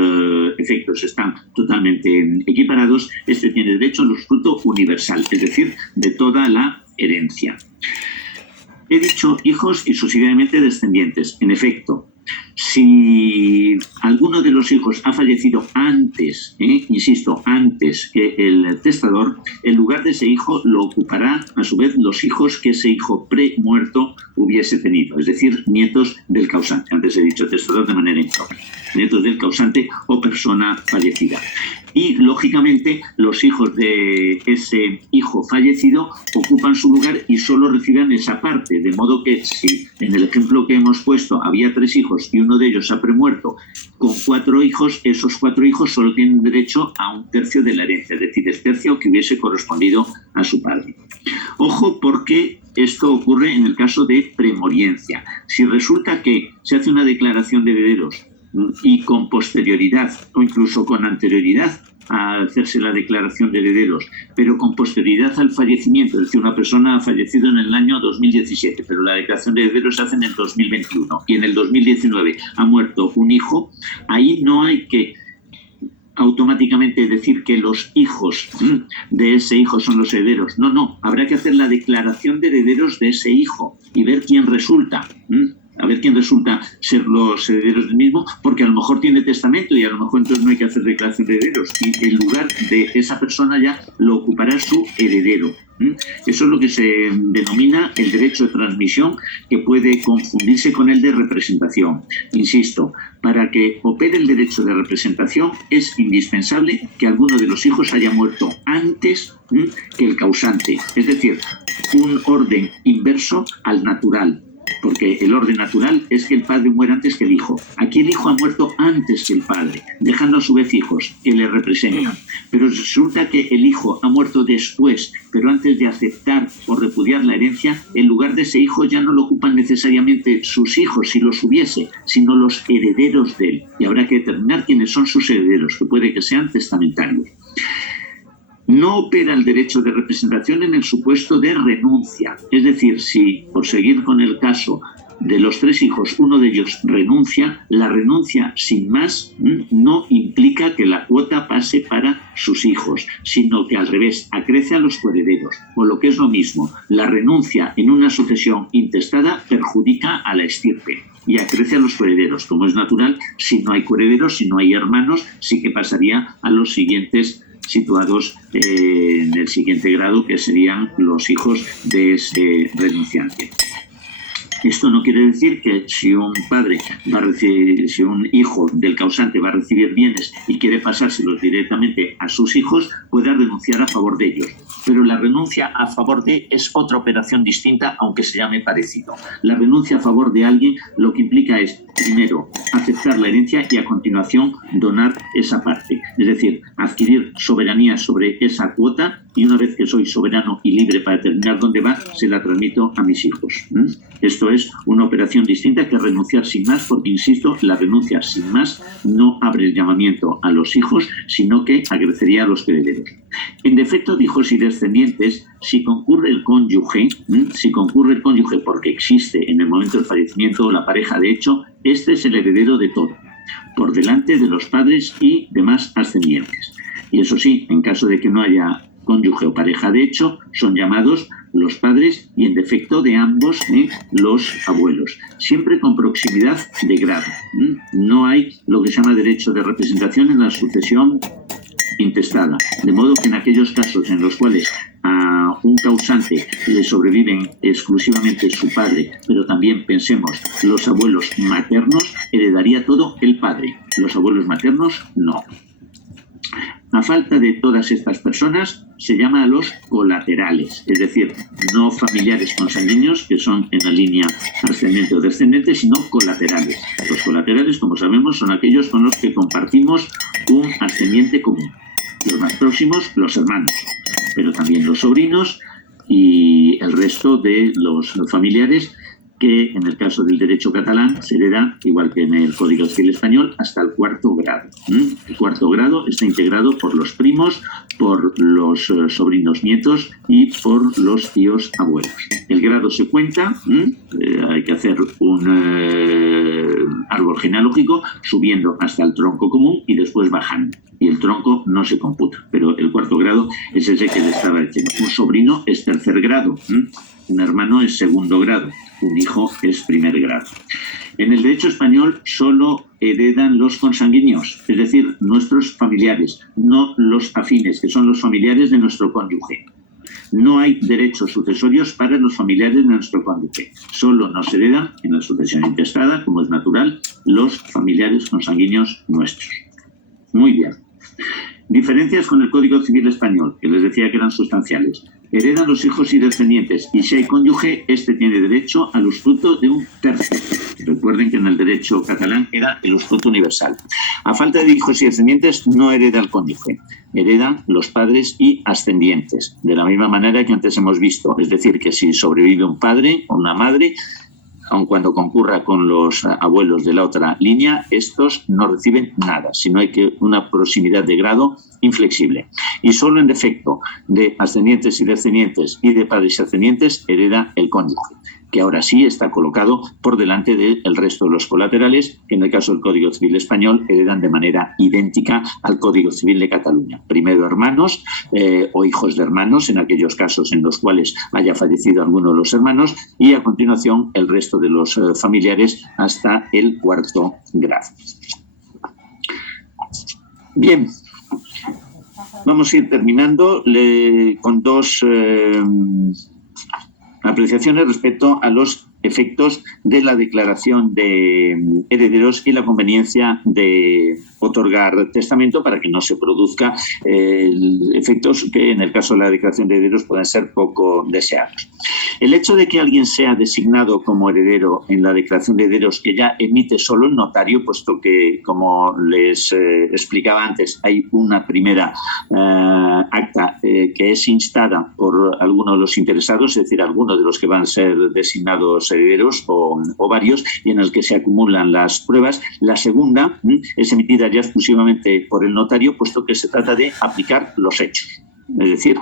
efectos están totalmente equiparados, este tiene derecho al usufructo universal, es decir, de toda la herencia. He dicho hijos y subsidiariamente descendientes. En efecto, si alguno de los hijos ha fallecido antes, insisto, antes que el testador, el lugar de ese hijo lo ocupará a su vez los hijos que ese hijo premuerto hubiese tenido, es decir, nietos del causante. Antes he dicho testador de manera impropia, nietos del causante o persona fallecida. Y, lógicamente, los hijos de ese hijo fallecido ocupan su lugar y solo reciben esa parte, de modo que si en el ejemplo que hemos puesto había 3 hijos y uno de ellos ha premuerto con 4 hijos, esos 4 hijos solo tienen derecho a un tercio de la herencia, es decir, el tercio que hubiese correspondido a su padre. Ojo, porque esto ocurre en el caso de premoriencia. Si resulta que se hace una declaración de herederos y con posterioridad o incluso con anterioridad a hacerse la declaración de herederos, pero con posterioridad al fallecimiento, es decir, una persona ha fallecido en el año 2017, pero la declaración de herederos se hace en el 2021 y en el 2019 ha muerto un hijo, ahí no hay que automáticamente decir que los hijos de ese hijo son los herederos. No, habrá que hacer la declaración de herederos de ese hijo y ver quién resulta. A ver quién resulta ser los herederos del mismo, porque a lo mejor tiene testamento y a lo mejor entonces no hay que hacer declaración de herederos y el lugar de esa persona ya lo ocupará su heredero. Eso es lo que se denomina el derecho de transmisión, que puede confundirse con el de representación. Insisto, para que opere el derecho de representación es indispensable que alguno de los hijos haya muerto antes que el causante, es decir, un orden inverso al natural. Porque el orden natural es que el padre muera antes que el hijo. Aquí el hijo ha muerto antes que el padre, dejando a su vez hijos que le representan. Pero resulta que el hijo ha muerto después, pero antes de aceptar o repudiar la herencia, el lugar de ese hijo ya no lo ocupan necesariamente sus hijos, si los hubiese, sino los herederos de él. Y habrá que determinar quiénes son sus herederos, que puede que sean testamentarios. No opera el derecho de representación en el supuesto de renuncia. Es decir, si, por seguir con el caso, de los 3 hijos, uno de ellos renuncia, la renuncia sin más no implica que la cuota pase para sus hijos, sino que al revés, acrece a los coherederos. O lo que es lo mismo, la renuncia en una sucesión intestada perjudica a la estirpe y acrece a los coherederos. Como es natural, si no hay coherederos, si no hay hermanos, sí que pasaría a los siguientes situados en el siguiente grado, que serían los hijos de ese renunciante. Esto no quiere decir que si un padre va a recibir, si un hijo del causante va a recibir bienes y quiere pasárselos directamente a sus hijos, pueda renunciar a favor de ellos. Pero la renuncia a favor de es otra operación distinta, aunque se llame parecido. La renuncia a favor de alguien lo que implica es, primero, aceptar la herencia y a continuación donar esa parte. Es decir, adquirir soberanía sobre esa cuota y una vez que soy soberano y libre para determinar dónde va, se la transmito a mis hijos. Esto es una operación distinta que renunciar sin más, porque, insisto, la renuncia sin más no abre el llamamiento a los hijos, sino que agrecería a los herederos. En defecto de hijos y descendientes, si concurre el cónyuge porque existe en el momento del fallecimiento la pareja de hecho, este es el heredero de todo, por delante de los padres y demás ascendientes. Y eso sí, en caso de que no haya cónyuge o pareja de hecho, son llamados los padres y en defecto de ambos los abuelos, siempre con proximidad de grado. No hay lo que se llama derecho de representación en la sucesión intestada, de modo que en aquellos casos en los cuales a un causante le sobreviven exclusivamente su padre, pero también pensemos los abuelos maternos, heredaría todo el padre, los abuelos maternos no. A falta de todas estas personas se llama a los colaterales, es decir, no familiares consanguíneos que son en la línea ascendente o descendente, sino colaterales. Los colaterales, como sabemos, son aquellos con los que compartimos un ascendiente común. Los más próximos, los hermanos, pero también los sobrinos y el resto de los familiares, que en el caso del derecho catalán se hereda, igual que en el Código Civil español, hasta el 4º grado. El 4º grado está integrado por los primos, por los sobrinos nietos y por los tíos abuelos. El grado se cuenta, hay que hacer un árbol genealógico subiendo hasta el tronco común y después bajando. Y el tronco no se computa, pero el 4º grado es ese que le estaba diciendo. Un sobrino es 3er grado, un hermano es 2º grado, un hijo es 1er grado. En el derecho español solo heredan los consanguíneos, es decir, nuestros familiares, no los afines, que son los familiares de nuestro cónyuge. No hay derechos sucesorios para los familiares de nuestro cónyuge. Solo nos heredan, en la sucesión intestada, como es natural, los familiares consanguíneos nuestros. Muy bien. Diferencias con el Código Civil español, que les decía que eran sustanciales. Heredan los hijos y descendientes, y si hay cónyuge, este tiene derecho al usufructo de un tercio. Recuerden que en el derecho catalán era el usufructo universal. A falta de hijos y descendientes, no hereda el cónyuge. Heredan los padres y ascendientes, de la misma manera que antes hemos visto. Es decir, que si sobrevive un padre o una madre, aun cuando concurra con los abuelos de la otra línea, estos no reciben nada, sino hay que una proximidad de grado inflexible. Y solo en defecto de ascendientes y descendientes y de padres y ascendientes hereda el cónyuge, que ahora sí está colocado por delante del resto de los colaterales, que en el caso del Código Civil español heredan de manera idéntica al Código Civil de Cataluña. Primero hermanos o hijos de hermanos, en aquellos casos en los cuales haya fallecido alguno de los hermanos, y a continuación el resto de los familiares hasta el 4º grado. Bien, vamos a ir terminando con dos apreciaciones respecto a los efectos de la declaración de herederos y la conveniencia de otorgar testamento para que no se produzca efectos que en el caso de la declaración de herederos pueden ser poco deseados. El hecho de que alguien sea designado como heredero en la declaración de herederos que ya emite solo el notario, puesto que, como les explicaba antes, hay una primera acta que es instada por alguno de los interesados, es decir, alguno de los que van a ser designados herederos o varios, y en el que se acumulan las pruebas. La segunda es emitida ya exclusivamente por el notario, puesto que se trata de aplicar los hechos. Es decir,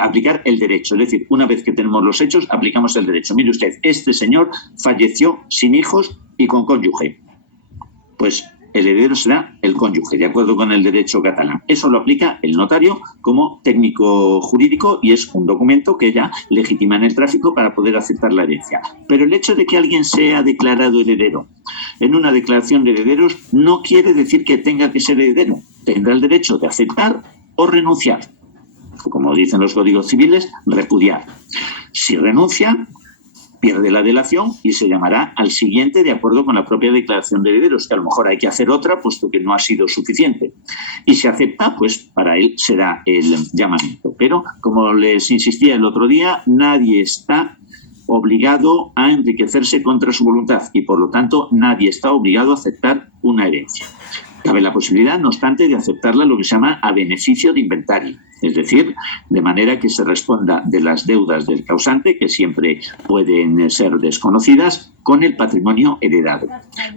aplicar el derecho. Es decir, una vez que tenemos los hechos, aplicamos el derecho. Mire usted, este señor falleció sin hijos y con cónyuge. Pues el heredero será el cónyuge, de acuerdo con el derecho catalán. Eso lo aplica el notario como técnico jurídico y es un documento que ya legitima en el tráfico para poder aceptar la herencia. Pero el hecho de que alguien sea declarado heredero en una declaración de herederos no quiere decir que tenga que ser heredero. Tendrá el derecho de aceptar o renunciar. Como dicen los códigos civiles, repudiar. Si renuncia, pierde la delación y se llamará al siguiente de acuerdo con la propia declaración de herederos, que a lo mejor hay que hacer otra puesto que no ha sido suficiente. Y si acepta, pues para él será el llamamiento. Pero, como les insistía el otro día, nadie está obligado a enriquecerse contra su voluntad y, por lo tanto, nadie está obligado a aceptar una herencia. Cabe la posibilidad, no obstante, de aceptarla lo que se llama a beneficio de inventario, es decir, de manera que se responda de las deudas del causante, que siempre pueden ser desconocidas, con el patrimonio heredado.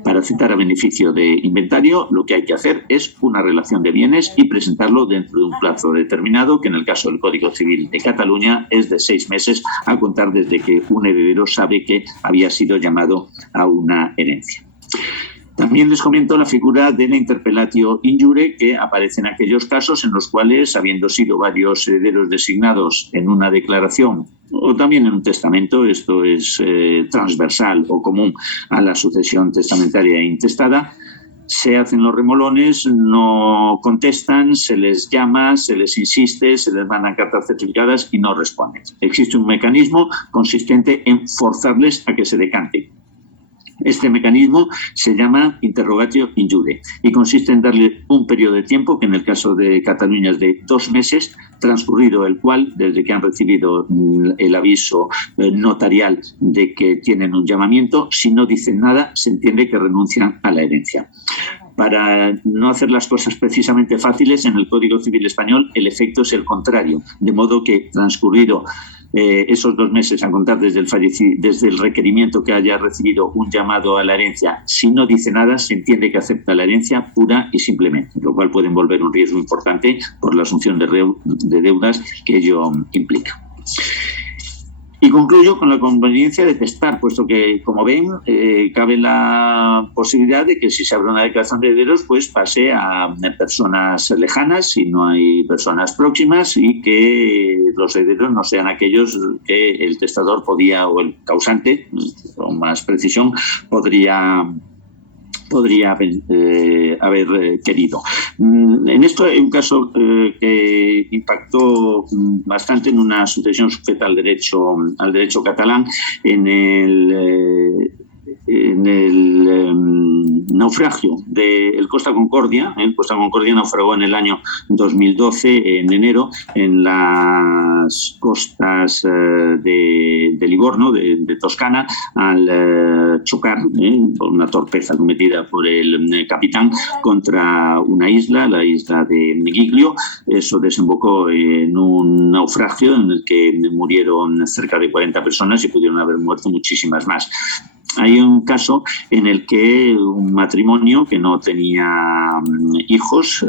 Para aceptar a beneficio de inventario, lo que hay que hacer es una relación de bienes y presentarlo dentro de un plazo determinado, que en el caso del Código Civil de Cataluña es de 6 meses a contar desde que un heredero sabe que había sido llamado a una herencia. También les comento la figura de la interpellatio injure, que aparece en aquellos casos en los cuales, habiendo sido varios herederos designados en una declaración o también en un testamento, esto es transversal o común a la sucesión testamentaria e intestada, se hacen los remolones, no contestan, se les llama, se les insiste, se les mandan cartas certificadas y no responden. Existe un mecanismo consistente en forzarles a que se decanten. Este mecanismo se llama interrogatio injure y consiste en darle un periodo de tiempo, que en el caso de Cataluña es de 2 meses, transcurrido el cual, desde que han recibido el aviso notarial de que tienen un llamamiento, si no dicen nada, se entiende que renuncian a la herencia. Para no hacer las cosas precisamente fáciles, en el Código Civil Español el efecto es el contrario, de modo que transcurrido esos 2 meses a contar desde el requerimiento que haya recibido un llamado a la herencia, si no dice nada, se entiende que acepta la herencia pura y simplemente, lo cual puede envolver un riesgo importante por la asunción de deudas que ello implica. Y concluyo con la conveniencia de testar, puesto que, como ven, cabe la posibilidad de que si se abre una declaración de herederos, pues pase a personas lejanas, si no hay personas próximas, y que los herederos no sean aquellos que el testador podía, o el causante, con más precisión, podría haber querido. En esto hay un caso que impactó bastante en una sucesión sujeta al derecho catalán en el naufragio del Costa Concordia. El Costa Concordia naufragó en el año 2012, en enero, en las costas de Livorno, de Toscana, al chocar por una torpeza cometida por el capitán contra una isla, la isla de Giglio. Eso desembocó en un naufragio en el que murieron cerca de 40 personas y pudieron haber muerto muchísimas más. Hay un caso en el que un matrimonio que no tenía hijos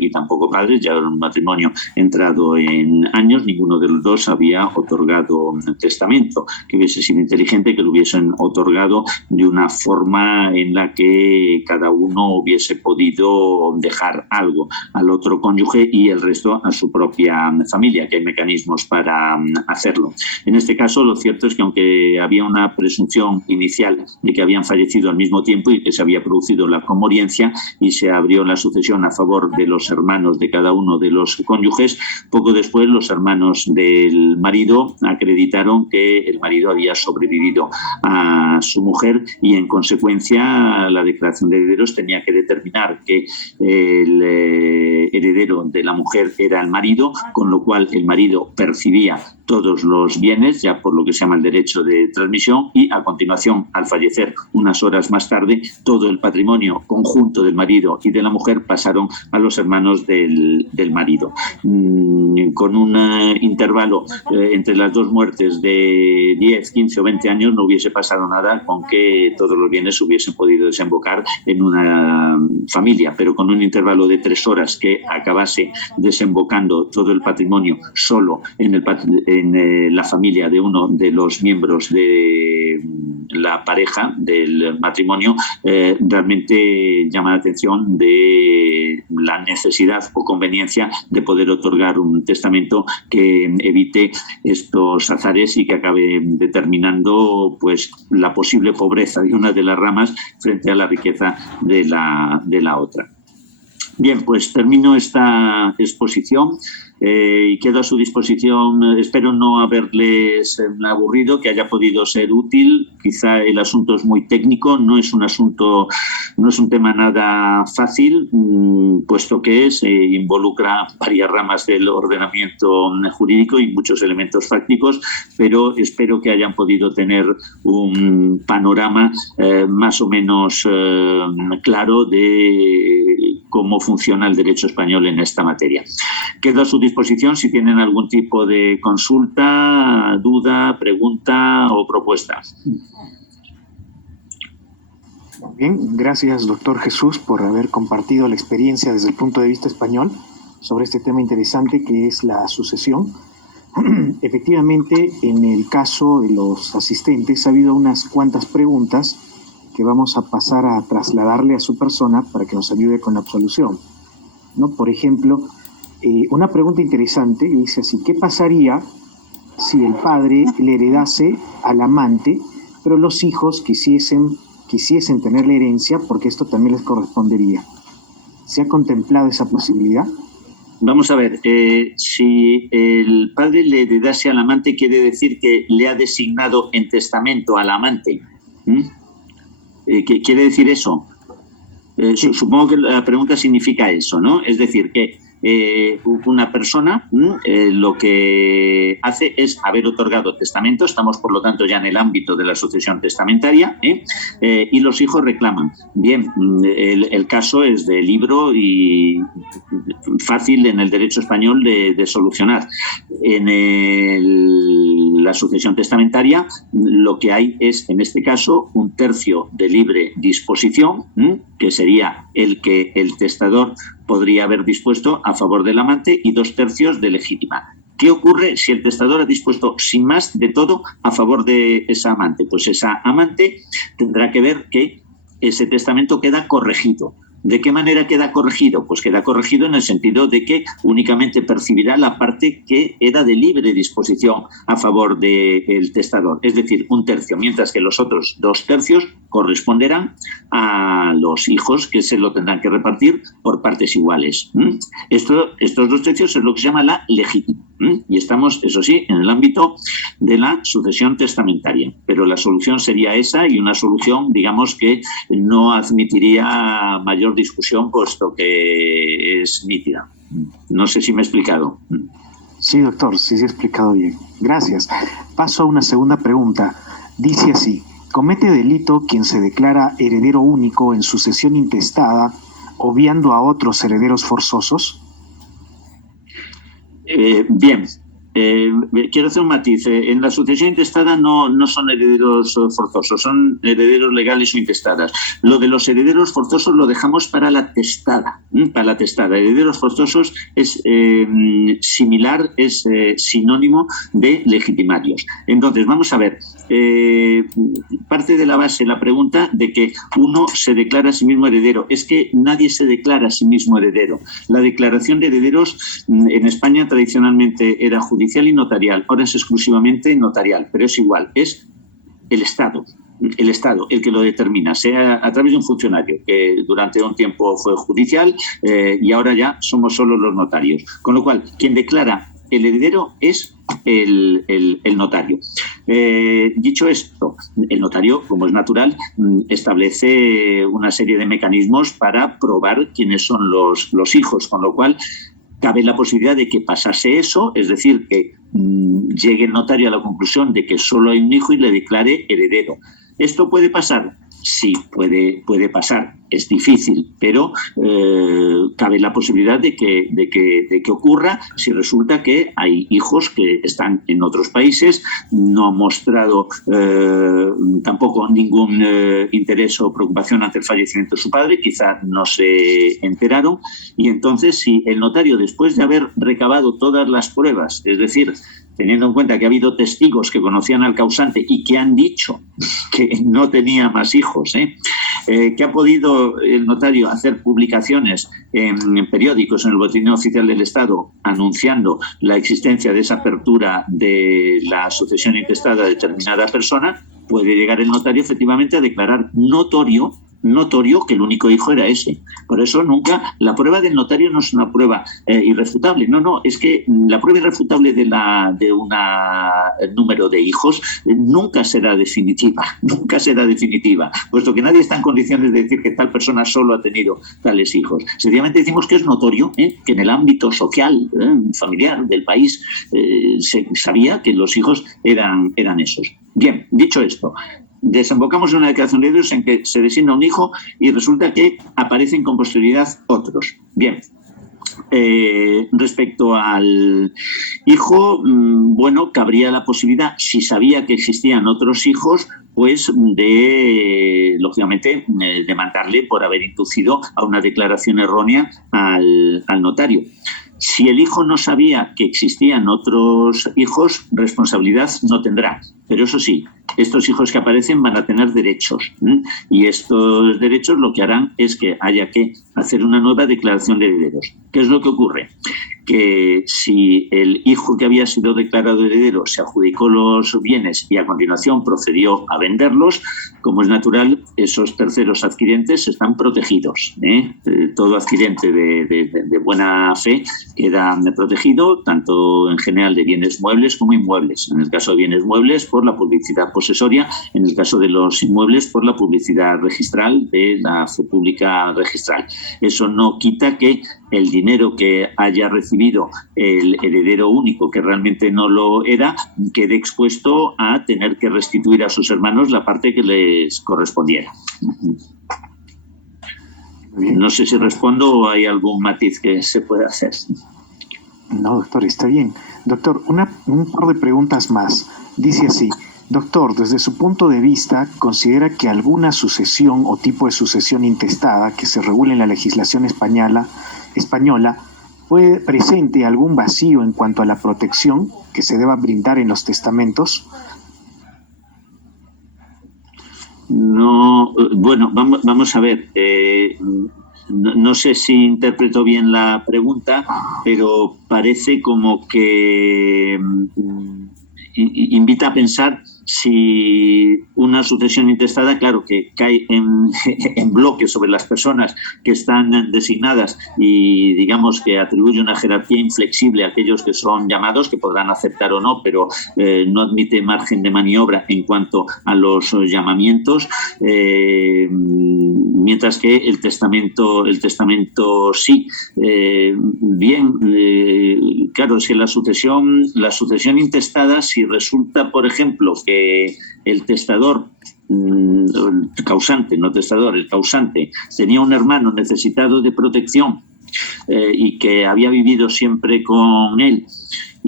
y tampoco padres, ya era un matrimonio entrado en años, ninguno de los dos había otorgado testamento, que hubiese sido inteligente que lo hubiesen otorgado de una forma en la que cada uno hubiese podido dejar algo al otro cónyuge y el resto a su propia familia, que hay mecanismos para hacerlo. En este caso, lo cierto es que aunque había una presunción inicial de que habían fallecido al mismo tiempo y que se había producido la comoriencia y se abrió la sucesión a favor de los hermanos de cada uno de los cónyuges, poco después los hermanos del marido acreditaron que el marido había sobrevivido a su mujer y en consecuencia la declaración de herederos tenía que determinar que el heredero de la mujer era el marido, con lo cual el marido percibía todos los bienes, ya por lo que se llama el derecho de transmisión, y a continuación sucesión, al fallecer unas horas más tarde, todo el patrimonio conjunto del marido y de la mujer pasaron a los hermanos del marido. Con un intervalo entre las dos muertes de 10, 15 o 20 años no hubiese pasado nada con que todos los bienes hubiesen podido desembocar en una familia, pero con un intervalo de 3 horas que acabase desembocando todo el patrimonio solo en la familia de uno de los miembros de la pareja del matrimonio, realmente llama la atención de la necesidad o conveniencia de poder otorgar un testamento que evite estos azares y que acabe determinando pues la posible pobreza de una de las ramas frente a la riqueza de la otra. Bien, pues termino esta exposición y quedo a su disposición. Espero no haberles aburrido, que haya podido ser útil. Quizá el asunto es muy técnico, no es un tema nada fácil, puesto que involucra varias ramas del ordenamiento jurídico y muchos elementos prácticos, pero espero que hayan podido tener un panorama más o menos claro de cómo funciona el derecho español en esta materia. Quedo a su disposición si tienen algún tipo de consulta, duda, pregunta o propuesta. Bien, gracias, doctor Jesús, por haber compartido la experiencia desde el punto de vista español sobre este tema interesante que es la sucesión. Efectivamente, en el caso de los asistentes ha habido unas cuantas preguntas que vamos a pasar a trasladarle a su persona para que nos ayude con la absolución, ¿no? Por ejemplo, una pregunta interesante dice así: ¿qué pasaría si el padre le heredase al amante, pero los hijos quisiesen tener la herencia porque esto también les correspondería? ¿Se ha contemplado esa posibilidad? Vamos a ver, si el padre le heredase al amante, quiere decir que le ha designado en testamento al amante. ¿Qué quiere decir eso? Supongo que la pregunta significa eso, ¿no? Es decir, que una persona lo que hace es haber otorgado testamento, estamos por lo tanto ya en el ámbito de la sucesión testamentaria, y los hijos reclaman. Bien, el caso es de libro y fácil en el derecho español de solucionar. En la sucesión testamentaria lo que hay es, en este caso, un tercio de libre disposición, que sería el que el testador podría haber dispuesto a favor del amante, y 2 tercios de legítima. ¿Qué ocurre si el testador ha dispuesto sin más de todo a favor de esa amante? Pues esa amante tendrá que ver que ese testamento queda corregido. ¿De qué manera queda corregido? Pues queda corregido en el sentido de que únicamente percibirá la parte que era de libre disposición a favor del testador, es decir, 1 tercio, mientras que los otros 2 tercios corresponderán a los hijos, que se lo tendrán que repartir por partes iguales. Estos 2 tercios es lo que se llama la legítima. Y estamos, eso sí, en el ámbito de la sucesión testamentaria. Pero la solución sería esa, y una solución, digamos, que no admitiría mayor discusión, puesto que es nítida. No sé si me he explicado. Sí, doctor, sí se ha explicado bien. Gracias. Paso a una segunda pregunta. Dice así: ¿comete delito quien se declara heredero único en sucesión intestada, obviando a otros herederos forzosos? Bien. Quiero hacer un matiz. En la sucesión intestada no son herederos forzosos, son herederos legales o intestadas. Lo de los herederos forzosos lo dejamos para la testada. Para la testada. Herederos forzosos es similar, es sinónimo de legitimarios. Entonces, vamos a ver. Parte de la base la pregunta de que uno se declara a sí mismo heredero. Es que nadie se declara a sí mismo heredero. La declaración de herederos en España tradicionalmente era judicial y notarial, ahora es exclusivamente notarial, pero es igual, es el Estado el que lo determina, sea a través de un funcionario que durante un tiempo fue judicial y ahora ya somos solo los notarios. Con lo cual, quien declara el heredero es el notario. Dicho esto, el notario, como es natural, establece una serie de mecanismos para probar quiénes son los hijos, con lo cual cabe la posibilidad de que pasase eso, es decir, que llegue el notario a la conclusión de que solo hay un hijo y le declare heredero. ¿Esto puede pasar? Sí, puede pasar. Es difícil, pero cabe la posibilidad de que ocurra si resulta que hay hijos que están en otros países, no han mostrado tampoco ningún interés o preocupación ante el fallecimiento de su padre, quizá no se enteraron, y entonces si el notario, después de haber recabado todas las pruebas, es decir, teniendo en cuenta que ha habido testigos que conocían al causante y que han dicho que no tenía más hijos, que ha podido el notario hacer publicaciones en periódicos, en el Boletín Oficial del Estado, anunciando la existencia de esa apertura de la sucesión intestada a determinada persona, puede llegar el notario efectivamente a declarar notorio que el único hijo era ese. Por eso nunca, la prueba del notario no es una prueba irrefutable, no, es que la prueba irrefutable de un número de hijos nunca será definitiva, puesto que nadie está en condiciones de decir que tal persona solo ha tenido tales hijos. Sencillamente decimos que es notorio, que en el ámbito social, familiar del país, se sabía que los hijos eran esos. Bien, dicho esto, desembocamos en una declaración de herederos en que se designa un hijo y resulta que aparecen con posterioridad otros. Bien, respecto al hijo, bueno, cabría la posibilidad, si sabía que existían otros hijos, pues de, lógicamente, demandarle por haber inducido a una declaración errónea al notario. Si el hijo no sabía que existían otros hijos, responsabilidad no tendrá. Pero eso sí, estos hijos que aparecen van a tener derechos. Y estos derechos lo que harán es que haya que hacer una nueva declaración de herederos. ¿Qué es lo que ocurre? Que si el hijo que había sido declarado heredero se adjudicó los bienes y a continuación procedió a venderlos, como es natural, esos terceros adquirentes están protegidos. Todo adquirente de buena fe queda protegido, tanto en general de bienes muebles como inmuebles. En el caso de bienes muebles, por la publicidad posesoria; en el caso de los inmuebles, por la publicidad registral de la fe pública registral. Eso no quita que el dinero que haya recibido el heredero único, que realmente no lo era, quede expuesto a tener que restituir a sus hermanos la parte que les correspondiera. No sé si respondo o hay algún matiz que se pueda hacer. No, doctor, está bien. Doctor, un par de preguntas más. Dice así: doctor, desde su punto de vista, ¿considera que alguna sucesión o tipo de sucesión intestada que se regule en la legislación española presente algún vacío en cuanto a la protección que se deba brindar en los testamentos? No, bueno, vamos a ver. No sé si interpreto bien la pregunta, pero parece como que invita a pensar si una sucesión intestada, claro, que cae en bloque sobre las personas que están designadas y digamos que atribuye una jerarquía inflexible a aquellos que son llamados, que podrán aceptar o no, pero no admite margen de maniobra en cuanto a los llamamientos, mientras que el testamento sí. Claro, es que la sucesión intestada, si resulta, por ejemplo, que el testador, el causante tenía un hermano necesitado de protección y que había vivido siempre con él,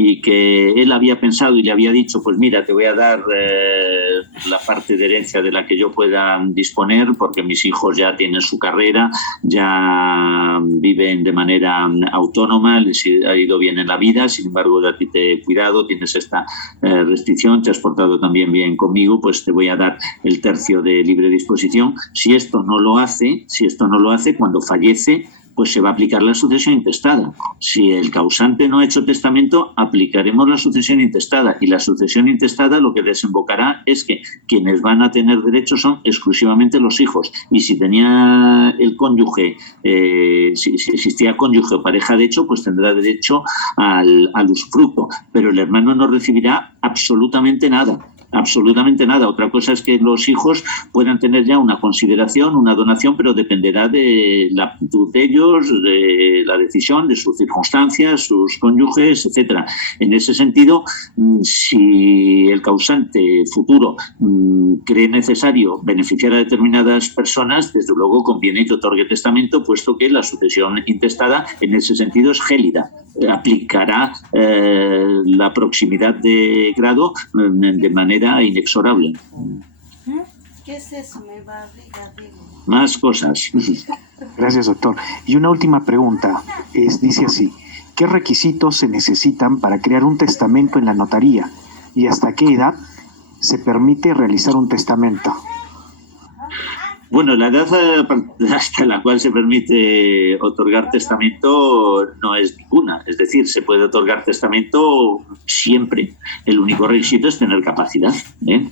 y que él había pensado y le había dicho, pues mira, te voy a dar la parte de herencia de la que yo pueda disponer, porque mis hijos ya tienen su carrera, ya viven de manera autónoma, les ha ido bien en la vida, sin embargo, a ti te he cuidado, tienes esta restricción, te has portado también bien conmigo, pues te voy a dar el tercio de libre disposición. Si esto no lo hace, cuando fallece, pues se va a aplicar la sucesión intestada. Si el causante no ha hecho testamento, aplicaremos la sucesión intestada, y la sucesión intestada lo que desembocará es que quienes van a tener derechos son exclusivamente los hijos, y si tenía el cónyuge, si existía cónyuge o pareja de hecho, pues tendrá derecho al usufructo, pero el hermano no recibirá absolutamente nada. absolutamente nada. Otra cosa es que los hijos puedan tener ya una consideración, una donación, pero dependerá de la aptitud de ellos, de la decisión, de sus circunstancias, sus cónyuges, etcétera. En ese sentido, si el causante futuro cree necesario beneficiar a determinadas personas, desde luego conviene que otorgue testamento, puesto que la sucesión intestada en ese sentido es gélida. Aplicará la proximidad de grado de manera inexorable. ¿Qué es eso? Me va a abrir. Más cosas. Gracias, doctor. Y una última pregunta. Dice así: ¿qué requisitos se necesitan para crear un testamento en la notaría? ¿Y hasta qué edad se permite realizar un testamento? Bueno, la edad hasta la cual se permite otorgar testamento no es ninguna. Es decir, se puede otorgar testamento siempre. El único requisito es tener capacidad y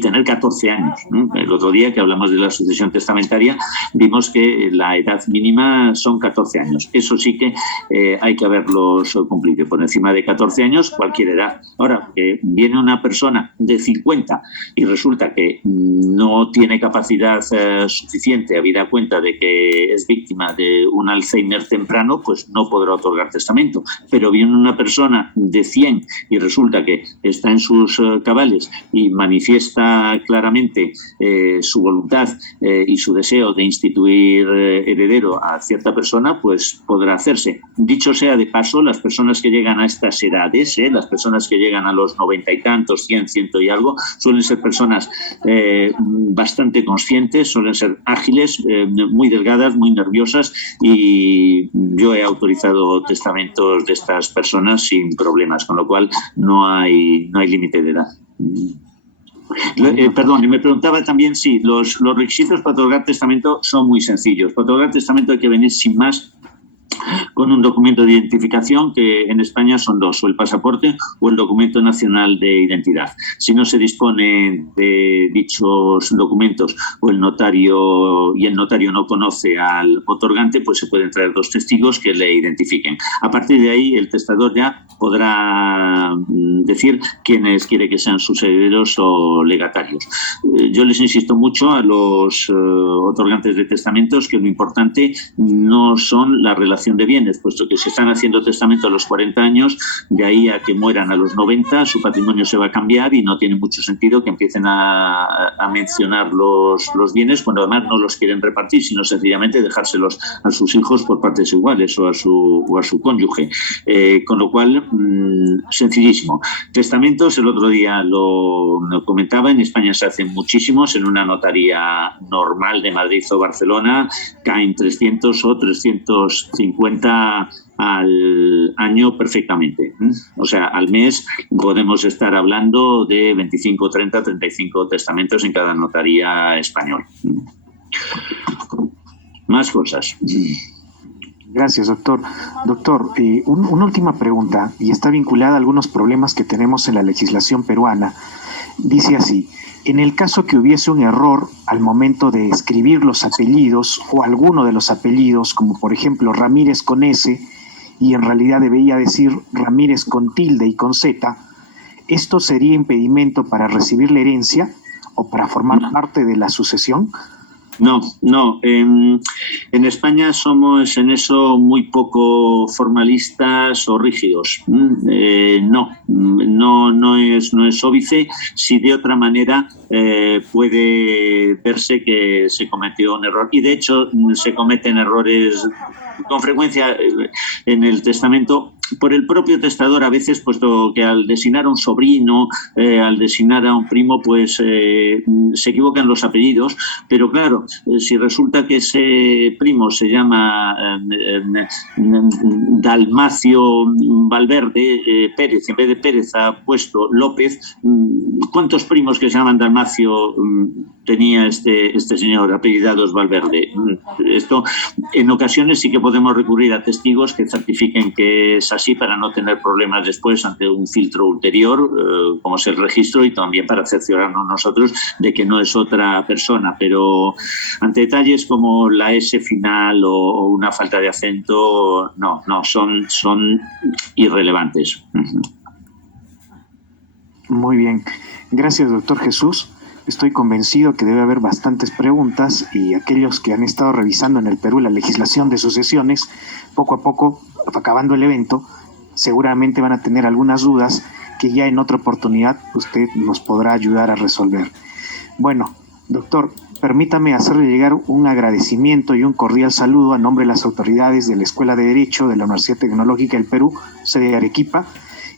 tener 14 años. El otro día que hablamos de la sucesión testamentaria vimos que la edad mínima son 14 años. Eso sí que hay que haberlos cumplido. Por encima de 14 años, cualquier edad. Ahora, que viene una persona de 50 y resulta que no tiene capacidad suficiente, habida cuenta de que es víctima de un Alzheimer temprano, pues no podrá otorgar testamento. Pero viene una persona de 100 y resulta que está en sus cabales y manifiesta claramente su voluntad y su deseo de instituir heredero a cierta persona, pues podrá hacerse. Dicho sea de paso, las personas que llegan a estas edades, las personas que llegan a los 90 y tantos, 100, 100 y algo, suelen ser personas bastante conscientes, suelen ser ágiles, muy delgadas, muy nerviosas, y yo he autorizado testamentos de estas personas sin problemas, con lo cual no hay límite de edad. Perdón, y me preguntaba también si los requisitos para otorgar testamento son muy sencillos. Para otorgar testamento hay que venir sin más con un documento de identificación, que en España son dos: o el pasaporte o el documento nacional de identidad. Si no se dispone de dichos documentos o el notario no conoce al otorgante, pues se pueden traer dos testigos que le identifiquen. A partir de ahí, el testador ya podrá decir quiénes quiere que sean sus herederos o legatarios. Yo les insisto mucho a los otorgantes de testamentos que lo importante no son la relación de bienes, puesto que si están haciendo testamento a los 40 años, de ahí a que mueran a los 90, su patrimonio se va a cambiar y no tiene mucho sentido que empiecen a mencionar los bienes cuando además no los quieren repartir, sino sencillamente dejárselos a sus hijos por partes iguales o a su cónyuge. Con lo cual, sencillísimo. Testamentos, el otro día lo comentaba, en España se hacen muchísimos, en una notaría normal de Madrid o Barcelona caen 300 o 350 al año perfectamente. O sea, al mes podemos estar hablando de 25, 30, 35 testamentos en cada notaría española. Más cosas. Gracias, doctor. Doctor, una última pregunta, y está vinculada a algunos problemas que tenemos en la legislación peruana. Dice así: en el caso que hubiese un error al momento de escribir los apellidos o alguno de los apellidos, como por ejemplo Ramírez con S, y en realidad debería decir Ramírez con tilde y con Z, ¿esto sería impedimento para recibir la herencia o para formar parte de la sucesión? No. En España somos en eso muy poco formalistas o rígidos. No es óbice. Si de otra manera puede verse que se cometió un error. Y de hecho se cometen errores con frecuencia en el testamento por el propio testador a veces, puesto que al designar a un sobrino, al designar a un primo, pues se equivocan los apellidos, pero claro, si resulta que ese primo se llama Dalmacio Valverde Pérez, en vez de Pérez ha puesto López, ¿cuántos primos que se llaman Dalmacio tenía este señor apellidados Valverde? Esto en ocasiones sí que podemos recurrir a testigos que certifiquen que es así, para no tener problemas después ante un filtro ulterior, como es el registro, y también para cerciorarnos nosotros de que no es otra persona. Pero ante detalles como la S final o una falta de acento, no, son irrelevantes. Muy bien. Gracias, doctor Jesús. Estoy convencido que debe haber bastantes preguntas y aquellos que han estado revisando en el Perú la legislación de sucesiones, poco a poco, acabando el evento, seguramente van a tener algunas dudas que ya en otra oportunidad usted nos podrá ayudar a resolver. Bueno, doctor, permítame hacerle llegar un agradecimiento y un cordial saludo a nombre de las autoridades de la Escuela de Derecho de la Universidad Tecnológica del Perú, sede de Arequipa,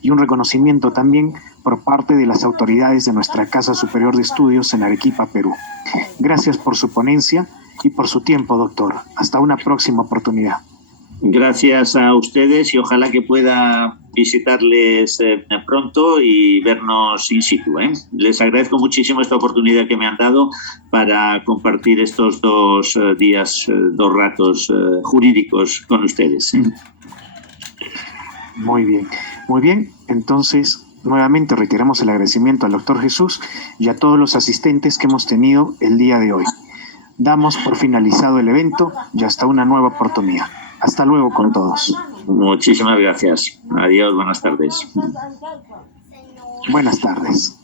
y un reconocimiento también por parte de las autoridades de nuestra Casa Superior de Estudios en Arequipa, Perú. Gracias por su ponencia y por su tiempo, doctor. Hasta una próxima oportunidad. Gracias a ustedes y ojalá que pueda visitarles pronto y vernos in situ. Les agradezco muchísimo esta oportunidad que me han dado para compartir estos 2 días, 2 ratos jurídicos con ustedes. Muy bien, muy bien. Entonces, nuevamente reiteramos el agradecimiento al doctor Jesús y a todos los asistentes que hemos tenido el día de hoy. Damos por finalizado el evento y hasta una nueva oportunidad. Hasta luego con todos. Muchísimas gracias. Adiós, buenas tardes. Buenas tardes.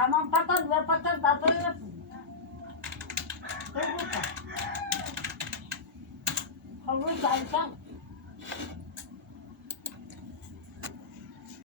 Kamu pacar, dua pacar, tak boleh. Kamu tak